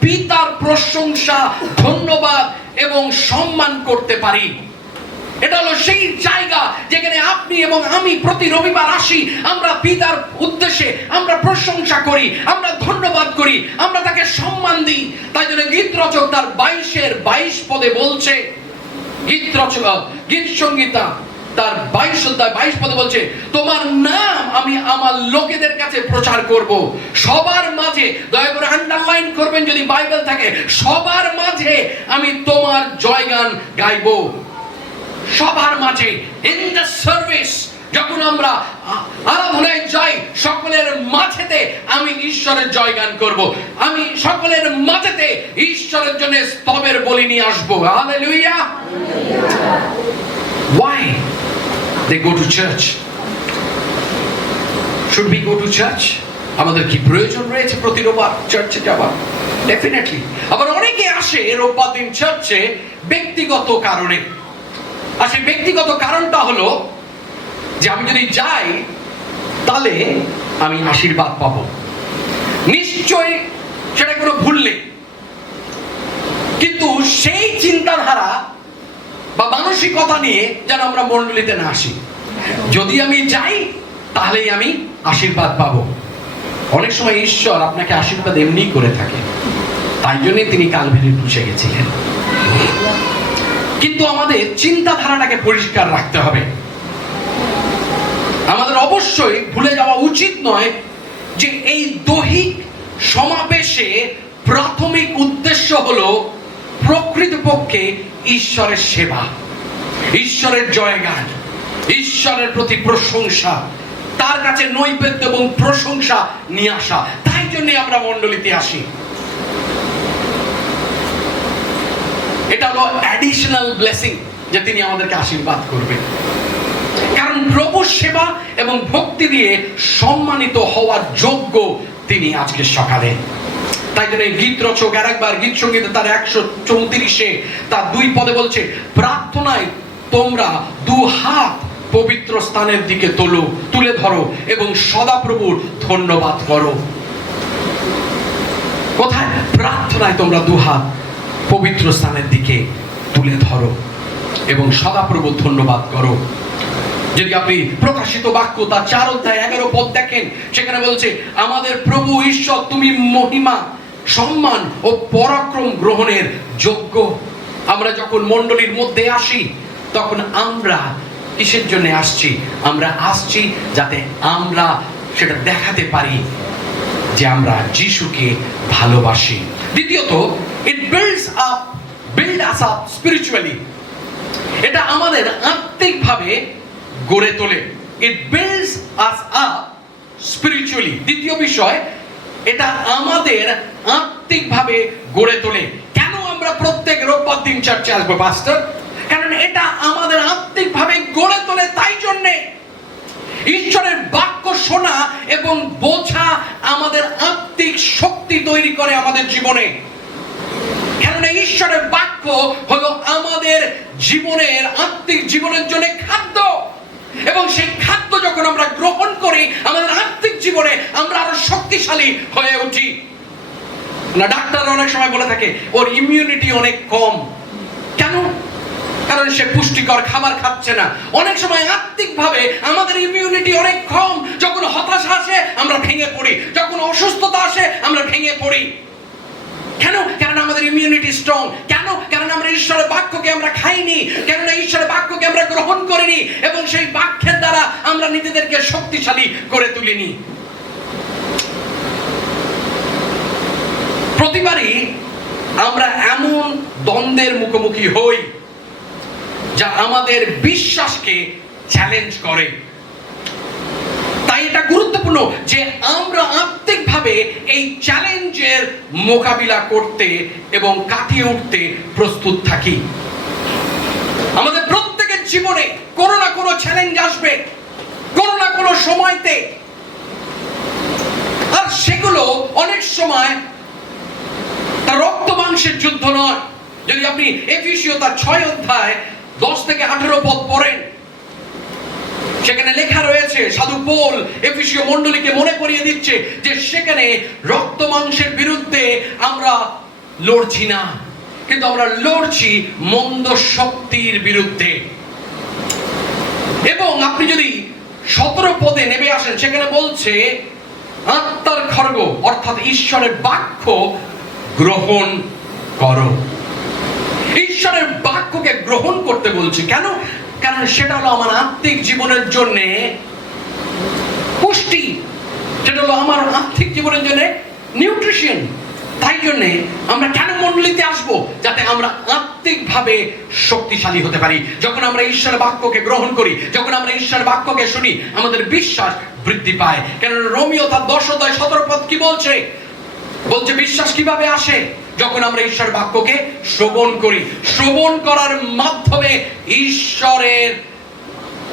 পিতার প্রশংসা, ধন্যবাদ এবং সম্মান করতে পারি, এটা হলো সেই জায়গা যেখানে আপনি এবং আমি প্রতি রবিবার আসি। আমরা পিতার উদ্দেশ্যে আমরা প্রশংসা করি, আমরা ধন্যবাদ করি, আমরা তাকে সম্মান দিই। তাই জন্য গীত রচক তার 22 পদে বলছে, গীত সংগীতা তার 22 অধ্যায় 22 পদে বলছে, তোমার নাম আমি আমার লোকেদের কাছে প্রচার করব। সবার মাঝে, দয়া করে আন্ডারলাইন করবেন যদি বাইবেল থাকে, সবার মাঝে আমি তোমার জয়গান গাইব। সবার মাঝে, ইন দ্য সার্ভিস, যখন আমরা আরাধনায় যাই, সকলের মাঝেতে আমি ঈশ্বরের জয়গান করব। আমি সকলের মাঝেতে ঈশ্বরের জন্য স্তবের বলি নিয়ে আসবো। Hallelujah. Why they go to church? Should we go to church? আমাদের কি প্রয়োজন রয়েছে প্রতি রোববার চার্চে যাওয়ার? ডেফিনেটলি। আবার অনেকে আসে রোববার দিন চার্চে ব্যক্তিগত কারণে। আর সেই ব্যক্তিগত কারণটা হলো যে আমি যদি যাই তাহলে আমি আশীর্বাদ পাবো। নিশ্চয় সেটা কোনো ভুল নেই, কিন্তু সেই চিন্তাধারা বা মানসিকতা নিয়ে যেন আমরা মণ্ডলীতে না আসি। যদি আমি যাই তাহলেই আমি আশীর্বাদ পাবো। অনেক সময় ঈশ্বর আপনাকে আশীর্বাদ এমনি করে থাকে, তাই জন্যই তিনি কালভারি ক্রুশে গেছিলেন। কিন্তু আমাদের চিন্তাধারাটাকে পরিষ্কার রাখতে হবে। আমাদের অবশ্যই ভুলে যাওয়া উচিত নয় যে এই দৈহিক সমাবেশে প্রাথমিক উদ্দেশ্য হলো প্রকৃতপক্ষে ঈশ্বরের সেবা, ঈশ্বরের জয়গান, ঈশ্বরের প্রতি প্রশংসা, তার কাছে নৈবেদ্য এবং প্রশংসা নিয়ে আসা। তাই জন্য আমরা মণ্ডলীতে আসি। এটা হলো অ্যাডিশনাল ব্লেসিং যে তিনি আমাদেরকে আশীর্বাদ করবেন। কারণ প্রভু সেবা এবং ভক্তি দিয়ে সম্মানিত হওয়ার যোগ্য তিনি আজকে সকালে। তাই জন্য গীত রচক আরেকবার গীত সংগীতে তার 134 তার 2 পদে বলছে, প্রার্থনায় তোমরা 2 হাত পবিত্র স্থানের দিকে তুলে ধরো এবং সদাপ্রভুর ধন্যবাদ করো। কোথায়? প্রার্থনায় তোমরা 2 হাত পবিত্র স্থানের দিকে তুলে ধরো এবং সদাপ্রভুর ধন্যবাদ করো। যদি আপনি প্রকাশিত বাক্য তার 4 অধ্যায় 11 পদ দেখেন, সেখানে বলছে, আমাদের প্রভু ঈশ্বর তুমি মহিমা, সম্মান ও পরাক্রম গ্রহণের যোগ্য। আমরা যখন মণ্ডলীর মধ্যে আসি, তখন আমরা কিসের জন্য আসছি? আমরা আসছি যাতে আমরা সেটা দেখাতে পারি যে আমরা যিশুকে ভালোবাসি। দ্বিতীয়ত, it builds us up spiritually. এটা আমাদের আত্মিকভাবে গড়ে তোলে। It builds us up spiritually. দ্বিতীয় বিষয়, এটা আমাদের আত্মিকভাবে গড়ে তোলে। কেন আমরা প্রত্যেক রোববার দিন চার্চে আসবো পাস্টর? কারণ এটা আমাদের আত্মিকভাবে গড়ে তোলে। তাই জন্যে ঈশ্বরের বাক্য শোনা এবং বোঝা আমাদের আত্মিক শক্তি তৈরি করে আমাদের জীবনে। ঈশ্বরের বাক্য হলো আমাদের জীবনের, আত্মিক জীবনের জন্য খাদ্য। এবং সেই খাদ্য যখন আমরা গ্রহণ করি আমাদের আত্মিক জীবনে, আমরা আরো শক্তিশালী হয়ে উঠি। না, ডাক্তার অনেক সময় বলে থাকে ওর ইমিউনিটি অনেক কম। কেন? কারণ সে পুষ্টিকর খাবার খাচ্ছে না। অনেক সময় আত্মিকভাবে আমাদের ইমিউনিটি অনেক কম। যখন হতাশা আসে আমরা ভেঙে পড়ি, যখন অসুস্থতা আসে আমরা ভেঙে পড়ি। কেন? কারণ আমাদের ইমিউনিটি স্ট্রং। কেন? কারণ আমরা ঈশ্বরের বাক্যকে আমরা খাইনি, কেননা ঈশ্বরের বাক্যকে আমরা গ্রহণ করিনি এবং সেই বাক্যের দ্বারা আমরা নিজেদেরকে শক্তিশালী করে তুলিনি। প্রতিবারই আমরা এমন দ্বন্দ্বের মুখোমুখি হই যা আমাদের বিশ্বাসকে চ্যালেঞ্জ করে। তাই এটা গুরুত্বপূর্ণ যে আমরা আত্মিকভাবে এই চ্যালেঞ্জের মোকাবিলা করতে এবং কাটিয়ে উঠতে প্রস্তুত থাকি। আমাদের প্রত্যেকের জীবনে কোনো না কোনো চ্যালেঞ্জ আসবে, কোনো না কোনো সময়তে। আর সেগুলো অনেক সময় তার রক্ত মাংসের যুদ্ধ নয়। যদি আপনি এফেসীয় তার 6 অধ্যায় 10 থেকে 18 পদ পড়েন, সেখানে লেখা রয়েছে, সাধু পৌল এফেসীয় মণ্ডলীকে মনে করিয়ে দিচ্ছে যে সেখানে রক্ত মাংসের বিরুদ্ধে আমরা লড়ছি না, কিন্তু আমরা লড়ছি মন্দ শক্তির বিরুদ্ধে। এবং আপনি যদি 17 পদে নেমে আসেন, সেখানে বলছে আত্মার খড়গ অর্থাৎ ঈশ্বরের বাক্য গ্রহণ করো। ঈশ্বরের বাক্যকে গ্রহণ করতে বলছে। কেন? কারণ সেটা হলো আমার আত্মিক জীবনের জন্য পুষ্টি, সেটা হলো আমার আত্মিক জীবনের জন্য নিউট্রিশন। তাই জন্য আমরা কেন মণ্ডলীতে আসবো? যাতে আমরা আত্মিকভাবে শক্তিশালী হতে পারি। যখন আমরা ঈশ্বরের বাক্যকে গ্রহণ করি, যখন আমরা ঈশ্বরের বাক্যকে শুনি, আমাদের বিশ্বাস বৃদ্ধি পায়। কেন রোমিও তার 10 অধ্যায় 17 পদ কি বলছে? বলছে বিশ্বাস কিভাবে আসে? যখন আমরা ঈশ্বরের বাক্যকে শ্রবণ করি। শ্রবণ করার মাধ্যমে ঈশ্বরের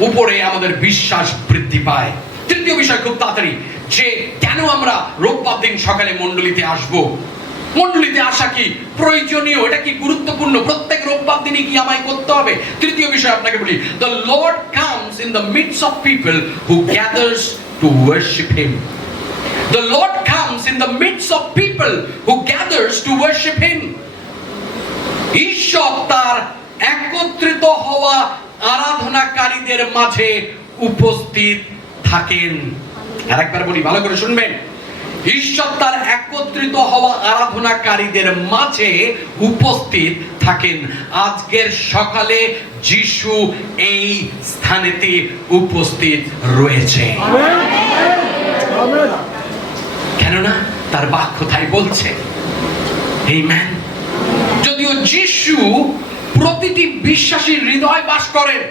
উপরে আমাদের বিশ্বাস বৃদ্ধি পায়। তৃতীয় বিষয় খুব তাড়াতাড়ি, যে কেন আমরা রোববার দিন সকালে মণ্ডলীতে আসব। মণ্ডলীতে আসা কি প্রয়োজনীয়? এটা কি গুরুত্বপূর্ণ? প্রত্যেক রোববার দিনই কি আমায় করতে হবে? তৃতীয় বিষয় আপনাকে বলি, the Lord comes in the midst of people who gathers to worship him. The Lord comes in the midst of people who gathers to worship him. ঈশ্বর তার একত্রিত হওয়া আরাধনাকারীদের মাঝে উপস্থিত থাকেন। আরেকবার বলি, ভালো করে শুনবেন। ঈশ্বর তার একত্রিত হওয়া আরাধনাকারীদের মাঝে উপস্থিত থাকেন। আজকের সকালে যিশু এই স্থানেতে উপস্থিত রয়েছে। কেননা তার বাক্য তাই বলছে। আমেন। যদিও যিশু প্রতিটি বিশ্বাসীর হৃদয় বাস করেন,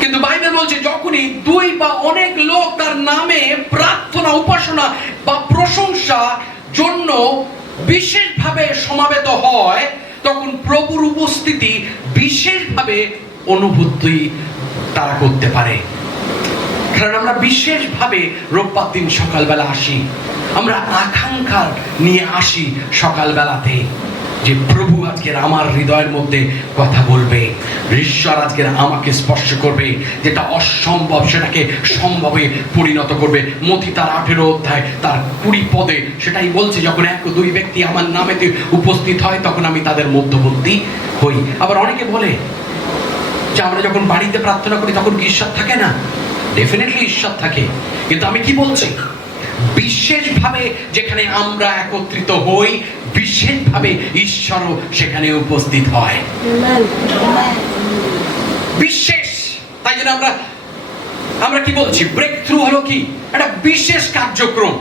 কিন্তু বাইবেল বলছে যখনই 2 বা অনেক লোক তার নামে প্রার্থনা, উপাসনা বা প্রশংসা জন্য বিশেষভাবে সমাবেত হয়, তখন প্রভুর উপস্থিতি বিশেষভাবে অনুভূতি তারা করতে পারে। কারণ আমরা বিশেষভাবে রোববার দিন সকালবেলা আসি, আমরা আকাঙ্ক্ষা নিয়ে আসি সকালবেলাতে যে প্রভু আজকের আমার হৃদয়ের মধ্যে কথা বলবে, ঈশ্বর আজকের আমাকে স্পর্শ করবে, যেটা অসম্ভব সেটাকে সম্ভবে পরিণত করবে। মথি তার 18 অধ্যায় তার 20 পদে সেটাই বলছে, যখন 1-2 ব্যক্তি আমার নামেতে উপস্থিত হয় তখন আমি তাদের মধ্যবর্তী হই। আবার অনেকে বলে যে আমরা যখন বাড়িতে প্রার্থনা করি তখন কি ঈশ্বর থাকে না? ডেফিনেটলি ঈশ্বর থাকে, কিন্তু আমি কি বলছি, বিশেষভাবে যেখানে আমরা একত্রিত হই, বিশেষভাবে ঈশ্বরও সেখানে উপস্থিত হয়। বিশেষ। তাই জন্য আমরা কি বলছি, ব্রেক থ্রু হলো কি একটা বিশেষ কার্যক্রম।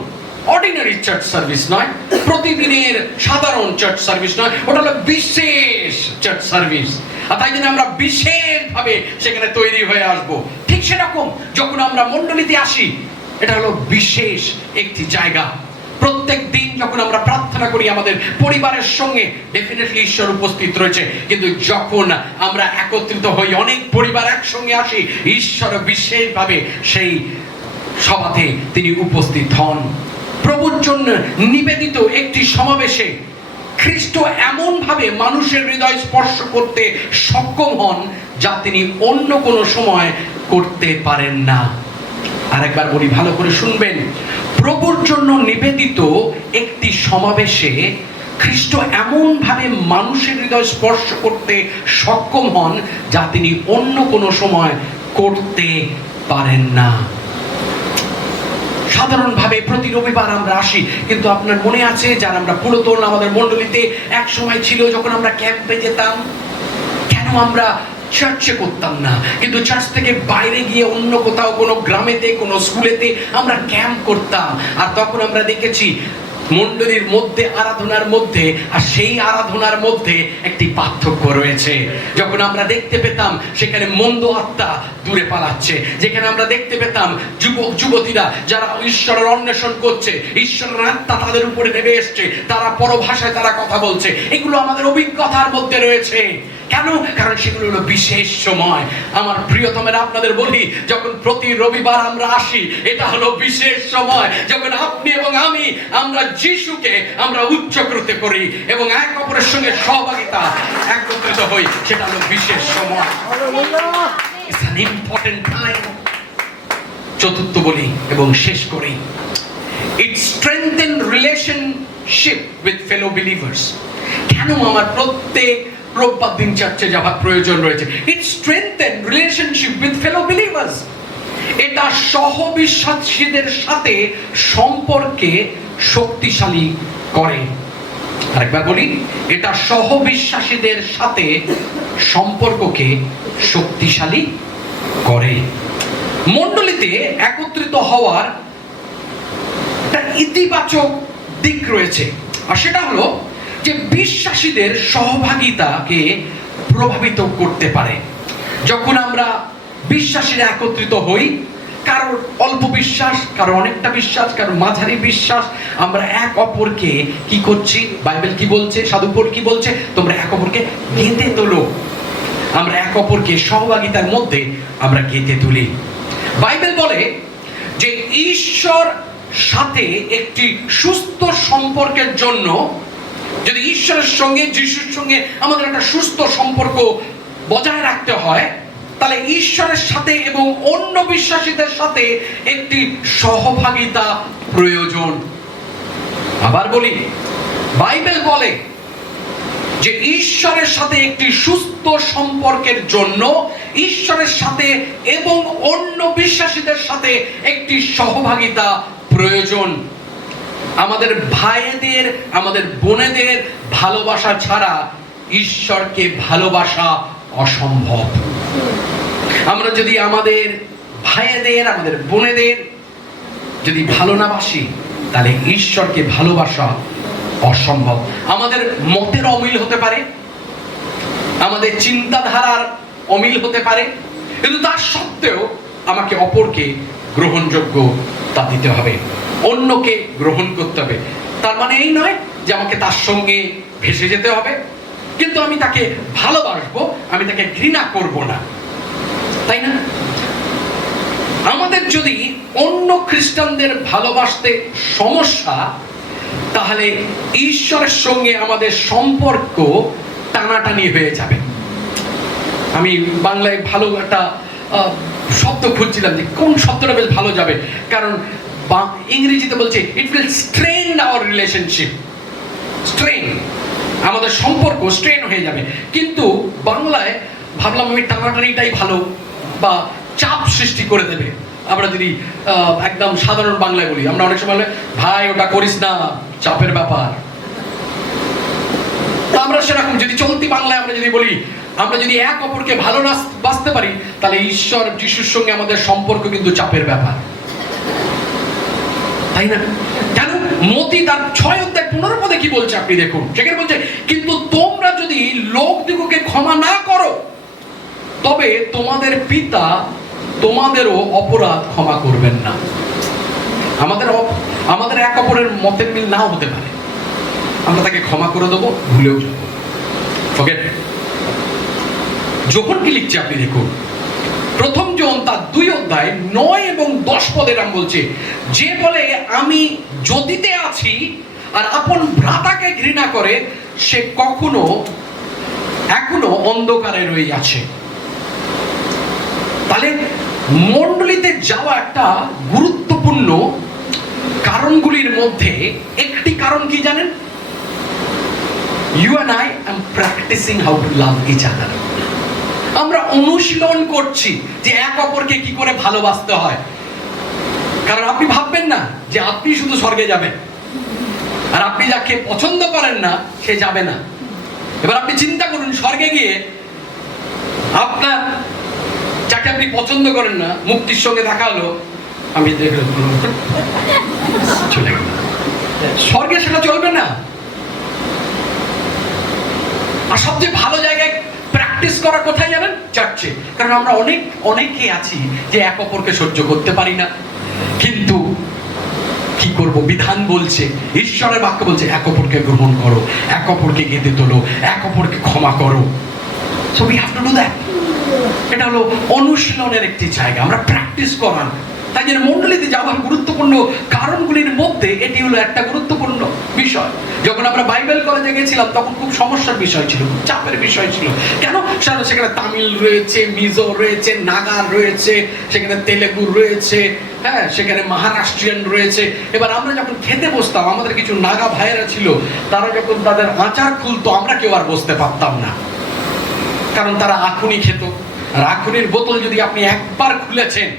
অর্ডিনারি চার্চ সার্ভিস নয়, প্রতিদিনের সাধারণ চার্চ সার্ভিস নয়, ওটা হলো বিশেষ চার্চ সার্ভিস। আর তাই জন্য আমরা বিশেষভাবে সেখানে তৈরি হয়ে আসব। ঠিক সেরকম যখন আমরা মণ্ডলীতে আসি, এটা হলো বিশেষ একটি জায়গা। প্রত্যেক দিন যখন আমরা প্রার্থনা করি আমাদের পরিবারের সঙ্গে, ডেফিনেটলি ঈশ্বর উপস্থিত রয়েছে। কিন্তু যখন আমরা একত্রিত হই, অনেক পরিবার একসঙ্গে আসি, ঈশ্বর বিশেষভাবে সেই সভাতে তিনি উপস্থিত হন। প্রভুর জন্য নিবেদিত একটি সমাবেশে খ্রিস্ট এমন ভাবে মানুষের হৃদয় স্পর্শ করতে সক্ষম হন যা তিনি অন্য কোনো সময় করতে পারেন না। আরেকবার বলি, ভালো করে শুনবেন। প্রভুর জন্য নিবেদিত একটি সমাবেশে খ্রিস্ট এমন ভাবে মানুষের হৃদয় স্পর্শ করতে সক্ষম হন যা তিনি অন্য কোনো সময় করতে পারেন না। সাধারণভাবে প্রতি রবিবার আমরা আসি, কিন্তু আপনার মনে আছে যারা আমরা পুরাতন আমাদের মণ্ডলীতে এক সময় ছিল যখন আমরা ক্যাম্পে যেতাম, কেন আমরা চার্চে করতাম না, কিন্তু চার্চ থেকে বাইরে গিয়ে অন্য কোথাও কোনো গ্রামেতে কোনো স্কুলেতে আমরা ক্যাম্প করতাম। আর তখন আমরা দেখেছি মণ্ডলীর মধ্যে আরাধনার মধ্যে আর সেই আরাধনার মধ্যে একটি পার্থক্য রয়েছে। যখন আমরা দেখতে পেতাম সেখানে মন্দ আত্মা দূরে পালাচ্ছে, যেখানে আমরা দেখতে পেতাম যুবক যুবতীরা যারা ঈশ্বরের অন্বেষণ করছে, ঈশ্বরের আত্মা তাদের উপরে নেমে এসছে, তারা পরভাষায় তারা কথা বলছে, এগুলো আমাদের অভিজ্ঞতার মধ্যে রয়েছে। কেন? কারণ সেগুলো হলো বিশেষ সময়। আমার প্রিয়তমেরা, আপনাদের বলি, যখন প্রতি রবিবার আমরা আসি, এটা হলো বিশেষ সময় যখন আপনি এবং আমি আমরা যিশুকে আমরা উচ্চকৃত করি এবং এক অপরের সঙ্গে সহভাগিতা একত্রিত হই। সেটা হলো বিশেষ সময়। It's an important time. চতুর্থ বলি এবং শেষ করি, it strengthen relationship with fellow believers. কেন আমার প্রত্যেক রোববার দিন চার্চে যাওয়ার প্রয়োজন রয়েছে? It strengthen relationship with fellow believers. এটা সহবিশ্বাসীদের সাথে সম্পর্কে শক্তিশালী করে। আরেকবার বলি, এটা সহবিশ্বাসীদের সাথে সম্পর্ককে শক্তিশালী করে। মণ্ডলীতে একত্রিত হওয়ার একটা ইতিবাচক দিক রয়েছে, আর সেটা হলো যে বিশ্বাসীদের সহভাগিতাকে প্রভাবিত করতে পারে। যখন আমরা বিশ্বাসীরা একত্রিত হই, কারোর অল্প বিশ্বাস, কারো অনেকটা বিশ্বাস, কারো মাঝারি বিশ্বাস, আমরা এক অপরকে কি করছি? বাইবেল কি বলছে, সাধুপোল কি বলছে? তোমরা এক অপরকে গেঁথে তোলো। আমরা এক অপরকে সহভাগিতার মধ্যে আমরা গেঁথে তুলি। বাইবেল বলে যে ঈশ্বর সাথে একটি সুস্থ সম্পর্কের জন্য, যদি ঈশ্বরের সঙ্গে যিশুর সঙ্গে আমাদের একটা সুস্থ সম্পর্ক বজায় রাখতে হয়, তাহলে ঈশ্বরের সাথে এবং অন্য বিশ্বাসীদের সাথে একটি সহভাগিতা প্রয়োজন। আবার বলি, বাইবেল বলে যে ঈশ্বরের সাথে একটি সুস্থ সম্পর্কের জন্য ঈশ্বরের সাথে এবং অন্য বিশ্বাসীদের সাথে একটি সহভাগিতা প্রয়োজন। আমাদের ভাইদের, আমাদের বোনেদের ভালোবাসা ছাড়া ঈশ্বরকে ভালোবাসা অসম্ভব। আমরা যদি আমাদের ভাইদের, আমাদের বোনেদের যদি ভালো না বাসি, তাহলে ঈশ্বরকে ভালোবাসা অসম্ভব। আমাদের মতের অমিল হতে পারে, আমাদের চিন্তাধারার অমিল হতে পারে, কিন্তু তার সত্ত্বেও আমাকে অপরকে গ্রহণযোগ্যতা দিতে হবে, অন্যকে গ্রহণ করতে হবে। তার মানে এই নয় যে আমাকে তার সঙ্গে ভেসে যেতে হবে, কিন্তু আমি তাকে ভালোবাসবো, আমি তাকে ঘৃণা করব না, তাই না? আমাদের যদি অন্য খ্রিস্টানদের ভালোবাসতে সমস্যা, তাহলে ঈশ্বরের সঙ্গে আমাদের সম্পর্ক টানাটানি হয়ে যাবে। আমি বাংলায় ভালো একটা শব্দ খুঁজছিলাম যে কোন শব্দটা বেশ ভালো যাবে, কারণ ইংরেজিতে বলছে it will strain our relationship. Strain, আমাদের সম্পর্ক স্ট্রেন হয়ে যাবে। কিন্তু বাংলায় ভাবলাম আমি টানাটানিটাই ভালো, বা চাপ সৃষ্টি করে দেবে। আমরা যদি একদম সাধারণ বাংলায় বলি, আমরা অনেক সময় ভাই ওটা করিস না, চাপের ব্যাপার। আমরা সেরকম যদি চলতি বাংলায় আমরা যদি বলি, আমরা যদি এক অপরকে ভালো না বাসতে পারি, তাহলে ঈশ্বর যিশুর সঙ্গে আমাদের সম্পর্ক কিন্তু চাপের ব্যাপার, তাই না? কেন? মতি তার 6 অধ্যায় 15 পদে কি বলছে আপনি দেখুন। সেখানে বলছে, কিন্তু তোমরা যদি লোকদিগকে ক্ষমা না করো, তবে তোমাদের পিতা তোমাদেরও অপরাধ ক্ষমা করবেন না। আমাদের এক অপরের মতের মিল নাও হতে পারে, আমরা তাকে ক্ষমা করে দেবো, ভুলেও যাবো, ফরগেট। যখন কি লিখছে আপনি দেখুন, প্রথম জন তার 2 অধ্যায় 9 এবং 10 পদে নাম বলছে, যে বলে আমি জ্যোতিতে আছি আর আপন ভ্রাতাকে ঘৃণা করে, সে এখনো অন্ধকারে রয়ে আছে। তাহলে মণ্ডলীতে যাওয়া একটা গুরুত্বপূর্ণ কারণগুলির মধ্যে একটি কারণ কি জানেন? You and I am practicing how to love each other. আমরা অনুশীলন করছি যে এক অপরকে কি করে ভালোবাসতে হয়। কারণ আপনি ভাববেন না যে আপনি শুধু স্বর্গে যাবেন, আর আপনি যাকে পছন্দ করেন না সে যাবে না। এবার আপনি চিন্তা করুন, স্বর্গে গিয়ে আপনার যাকে আপনি পছন্দ করেন না মুক্তির সঙ্গে দেখা হলো, আমি চলে গেল। স্বর্গে সেটা চলবে না। আর সবচেয়ে ভালো জায়গায় প্র্যাকটিস করা কোথায় জানেন? চার্চে। কারণ আমরা অনেকে আছি যে এক অপরকে সহ্য করতে পারি না, কিন্তু কি করব, বিধান বলছে, ঈশ্বরের বাক্য বলছে এক অপরকে গ্রহণ করো, এক অপরকে কেঁদে তোলো, এক অপরকে ক্ষমা করো। So we have to do that. এটা হলো অনুশীলনের একটি জায়গা, আমরা প্র্যাকটিস করার। তাই জন্য মণ্ডলীতে যাওয়ার গুরুত্বপূর্ণ কারণগুলির মধ্যে এটি হলো একটা গুরুত্বপূর্ণ বিষয়। যখন আমরা বাইবেল কলেজে গেছিলাম তখন খুব সমস্যার বিষয় ছিল, চাপের বিষয় ছিল। কেন? সেখানে তামিল রয়েছে, মিজো রয়েছে, নাগা রয়েছে, সেখানে তেলেগু রয়েছে, হ্যাঁ, সেখানে মহারাষ্ট্রিয়ান রয়েছে। এবার আমরা যখন খেতে বসতাম, আমাদের কিছু নাগা ভাইয়েরা ছিল, তারা যখন তাদের আচার খুলতো আমরা কেউ আর বসতে পারতাম না, কারণ তারা আখুনি খেত। আর আখুনির বোতল যদি আপনি একবার খুলেছেন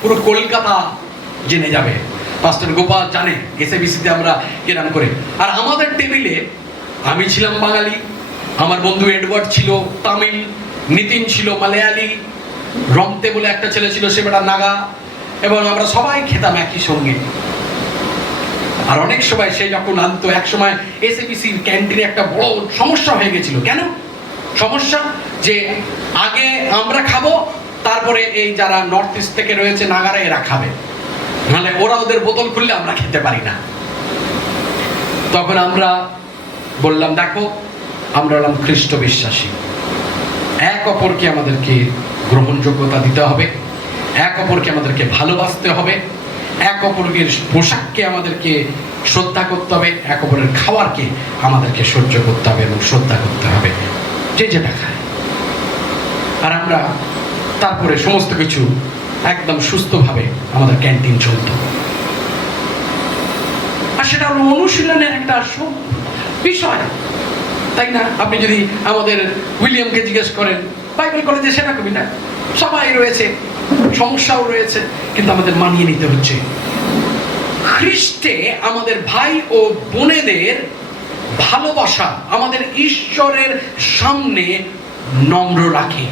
পুরো কলকাতা জেনে যাবে। পাস্টার গোপাল জানে এসএবিসিতে আমরা কেরাম করে। আর আমাদের টেবিলে আমি ছিলাম বাঙালি, আমার বন্ধু এডওয়ার্ড ছিল তামিল, নিতিন ছিল মালয়ালি, রমতে বলে একটা ছেলে ছিল সে বেটা নাগা, এবং আমরা সবাই খেতাম একই সঙ্গে। আর অনেক সময় সে যখন আনতো, এক সময় এসএবিসির ক্যান্টিনে একটা বড় সমস্যা হয়ে গেছিল। কেন সমস্যা? যে আগে আমরা খাবো, তারপরে এই যারা নর্থ ইস্ট থেকে রয়েছে নাগারা এরা খাবে, মানে ওরা ওদের বোতল খুললে আমরা খেতে পারি না। তখন আমরা বললাম, দেখো আমরা হলাম খ্রিস্ট বিশ্বাসী, এক অপরকে আমাদেরকে গ্রহণযোগ্যতা দিতে হবে, এক অপরকে আমাদেরকে ভালোবাসতে হবে, এক অপরের পোশাককে আমাদেরকে শ্রদ্ধা করতে হবে, এক অপরের খাবারকে আমাদেরকে সহ্য করতে হবে এবং শ্রদ্ধা করতে হবে, যে যেটা খায়। আর আমরা তারপরে সমস্ত কিছু একদম সুস্থভাবে আমাদের ক্যান্টিন চলত। আর সেটা হলো অনুশীলনের একটা বিষয়, তাই না? আপনি যদি আমাদের উইলিয়ামকে জিজ্ঞেস করেন, বাইবেল কলেজে সেরকমই না, সবাই রয়েছে, সমস্যাও রয়েছে, কিন্তু আমাদের মানিয়ে নিতে হচ্ছে। খ্রিস্টে আমাদের ভাই ও বোনেদের ভালোবাসা আমাদের ঈশ্বরের সামনে নম্র রাখে।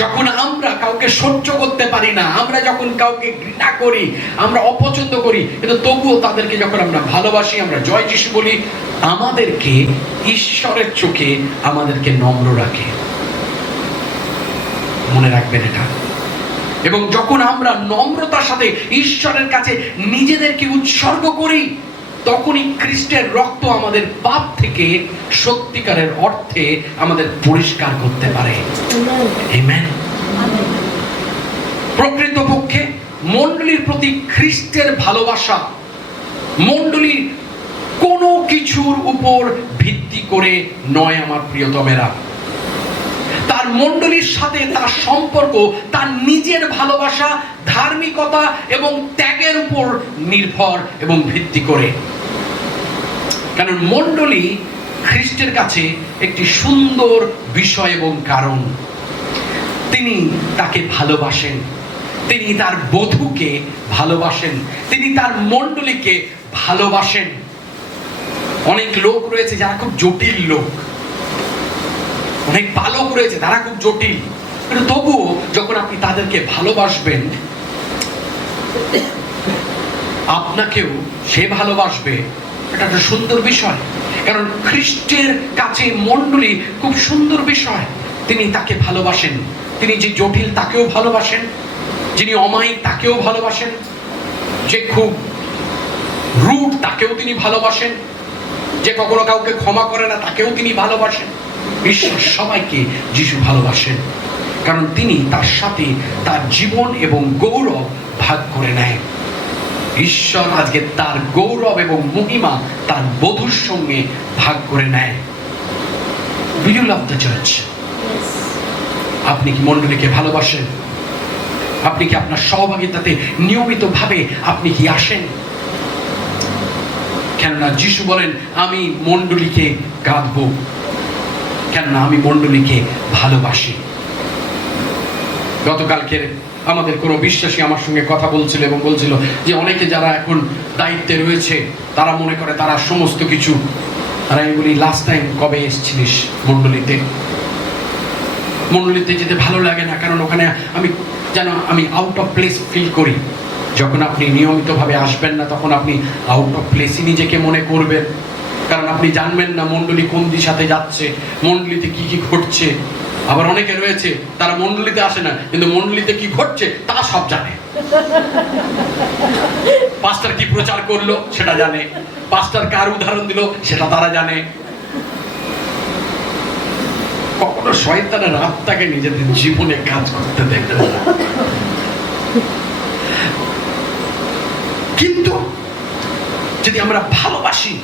যখন আমরা কাউকে সহ্য করতে পারি না, আমরা যখন কাউকে ঘৃণা করি, আমরা অপছন্দ করি, কিন্তু তবুও তাদেরকে যখন আমরা ভালোবাসি, আমরা জয় যিশু বলি, আমাদেরকে ঈশ্বরের চোখে আমাদেরকে নম্র রাখে। মনে রাখবেন এটা। এবং যখন আমরা নম্রতার সাথে ঈশ্বরের কাছে নিজেদেরকে উৎসর্গ করি, তখনই খ্রিস্টের রক্ত আমাদের পাপ থেকে সত্যিকারের অর্থে আমাদের পরিষ্কার করতে পারে। আমেন। প্রকৃতপক্ষে মণ্ডলীর প্রতি খ্রিস্টের ভালোবাসা মণ্ডলীর কোনো কিছুর উপর ভিত্তি করে নয় আমার প্রিয়তমেরা। তার মণ্ডলীর সাথে তার সম্পর্ক তার নিজের ভালোবাসা, ধার্মিকতা এবং ত্যাগের উপর নির্ভর এবং ভিত্তি করে। কারণ মণ্ডলী খ্রিস্টের কাছে একটি সুন্দর বিষয় এবং কারণ। তিনি তাকে ভালোবাসেন, তিনি তার বধূকে ভালোবাসেন, তিনি তার মণ্ডলীকে ভালোবাসেন। অনেক লোক রয়েছে যারা খুব জটিল লোক, অনেক বালক রয়েছে তারা খুব জটিল, কিন্তু তবুও যখন আপনি তাদেরকে ভালোবাসবেন, আপনাকেও সে ভালোবাসবে। এটা একটা সুন্দর বিষয়। কারণ খ্রিস্টের কাছে মণ্ডলী খুব সুন্দর বিষয়। তিনি তাকে ভালোবাসেন, তিনি যে জটিল তাকেও ভালোবাসেন, যিনি অমায়িক তাকেও ভালোবাসেন, যে খুব রুড তাকেও তিনি ভালোবাসেন, যে কখনো কাউকে ক্ষমা করে না তাকেও তিনি ভালোবাসেন। ঈশ্বর সবাইকে যিশু ভালোবাসেন, কারণ তিনি তার সাথে তার জীবন এবং গৌরব ভাগ করে নেয়। ঈশ্বর আজকে তার গৌরব এবং মহিমা তার বধূর সঙ্গে ভাগ করে নেয়। Do you love the church? আপনি কি মণ্ডলীকে ভালোবাসেন? আপনি কি আপনার সহভাগিতাতে নিয়মিতভাবে আপনি কি আসেন? কেননা যিশু বলেন, আমি মণ্ডলীকে কাঁদবো, কেননা আমি মণ্ডলীকে ভালোবাসি। গতকালকে আমাদের কোনো বিশ্বাসী আমার সঙ্গে কথা বলছিল এবং বলছিল যে অনেকে যারা এখন দায়িত্বে রয়েছে তারা মনে করে তারা সমস্ত কিছু। আর আমি বলি, লাস্ট টাইম কবে এসেছিলিস মণ্ডলীতে? মণ্ডলীতে যেতে ভালো লাগে না, কারণ ওখানে আমি আউট অফ প্লেস ফিল করি। যখন আপনি নিয়মিতভাবে আসবেন না তখন আপনি আউট অফ প্লেসই নিজেকে মনে করবেন, কারণ আপনি জানবেন না মণ্ডলী কোন দিশাতে যাচ্ছে, মণ্ডলীতে কি কি ঘটছে। আবার অনেকে রয়েছে তারা মণ্ডলীতে আসে না, কিন্তু মণ্ডলীতে কি ঘটছে তা সব জানে। পাস্টার কি প্রচার করলো সেটা জানে, পাস্টার কার উদাহরণ দিল সেটা তারা জানে। কখনো শয়তানের আত্মাকে নিজেদের জীবনে কাজ করতে দেখবে না। কিন্তু যদি আমরা ভালোবাসি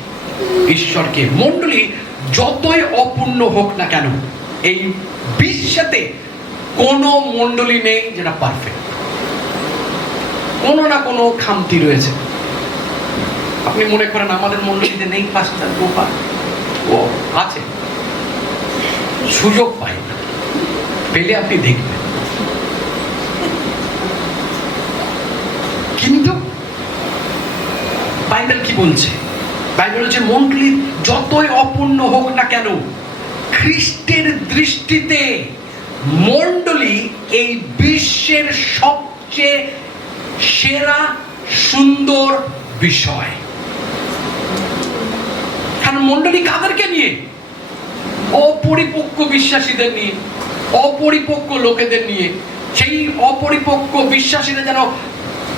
ঈশ্বরকে, মণ্ডলী যতই অপূর্ণ হোক না কেন, এই বিশ্বেতে কোনো মণ্ডলী নেই যেটা পারফেক্ট। কোনো না কোনো খামতি রয়েছে। আপনি মনে করেন আমাদের মণ্ডলীতে নেই পাস্টার গোপাল, ও আছে, সুযোগ পাই না, পেলে আপনি দেখবেন। কিন্তু বাইবেল কি বলছে? বাইবেল বলছে মণ্ডলী যতই অপূর্ণ হোক না কেন, খ্রিস্টের দৃষ্টিতে মণ্ডলী এই বিশ্বের সবচেয়ে সেরা সুন্দর বিষয়। কারণ মণ্ডলী কাদেরকে নিয়ে? অপরিপক্ক বিশ্বাসীদের নিয়ে, অপরিপক্ক লোকেদের নিয়ে। সেই অপরিপক্ক বিশ্বাসীরা যেন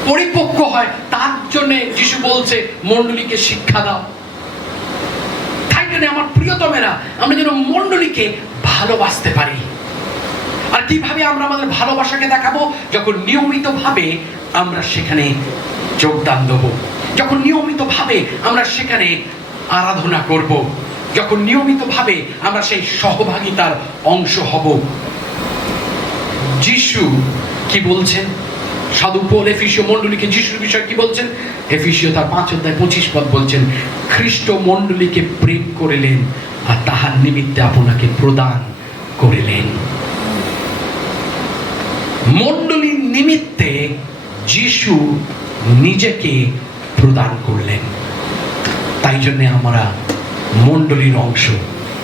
পরিপক্ক হয় তার জন্য যিশু বলছে মণ্ডলীকে শিক্ষা দাও। তাই জন্য আমার প্রিয়তমেরা, আমরা যেন মণ্ডলীকে ভালোবাসতে পারি। আর কিভাবে আমরা আমাদের ভালোবাসাকে দেখাবো? যখন নিয়মিতভাবে আমরা সেখানে যোগদান দেব, যখন নিয়মিতভাবে আমরা সেখানে আরাধনা করব, যখন নিয়মিতভাবে আমরা সেই সহভাগিতার অংশ হব। যিশু কি বলছেন? সাধু পৌল এফেসীয় মণ্ডলীকে যিশুর বিষয়ে কি বলছেন? এফেসীয় তার 5:25 বলছেন, খ্রিস্ট মণ্ডলীকে প্রেম করিলেন আর তাহার নিমিত্তে আপনাকে প্রদান করিলেন। মণ্ডলীর নিমিত্তে যিশু নিজেকে প্রদান করলেন। তাই জন্য আমরা মণ্ডলীর অংশ।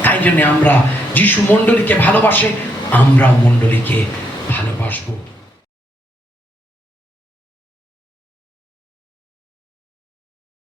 তাই জন্য আমরা, যিশু মণ্ডলীকে ভালোবাসে, আমরাও মণ্ডলীকে ভালোবাসবো।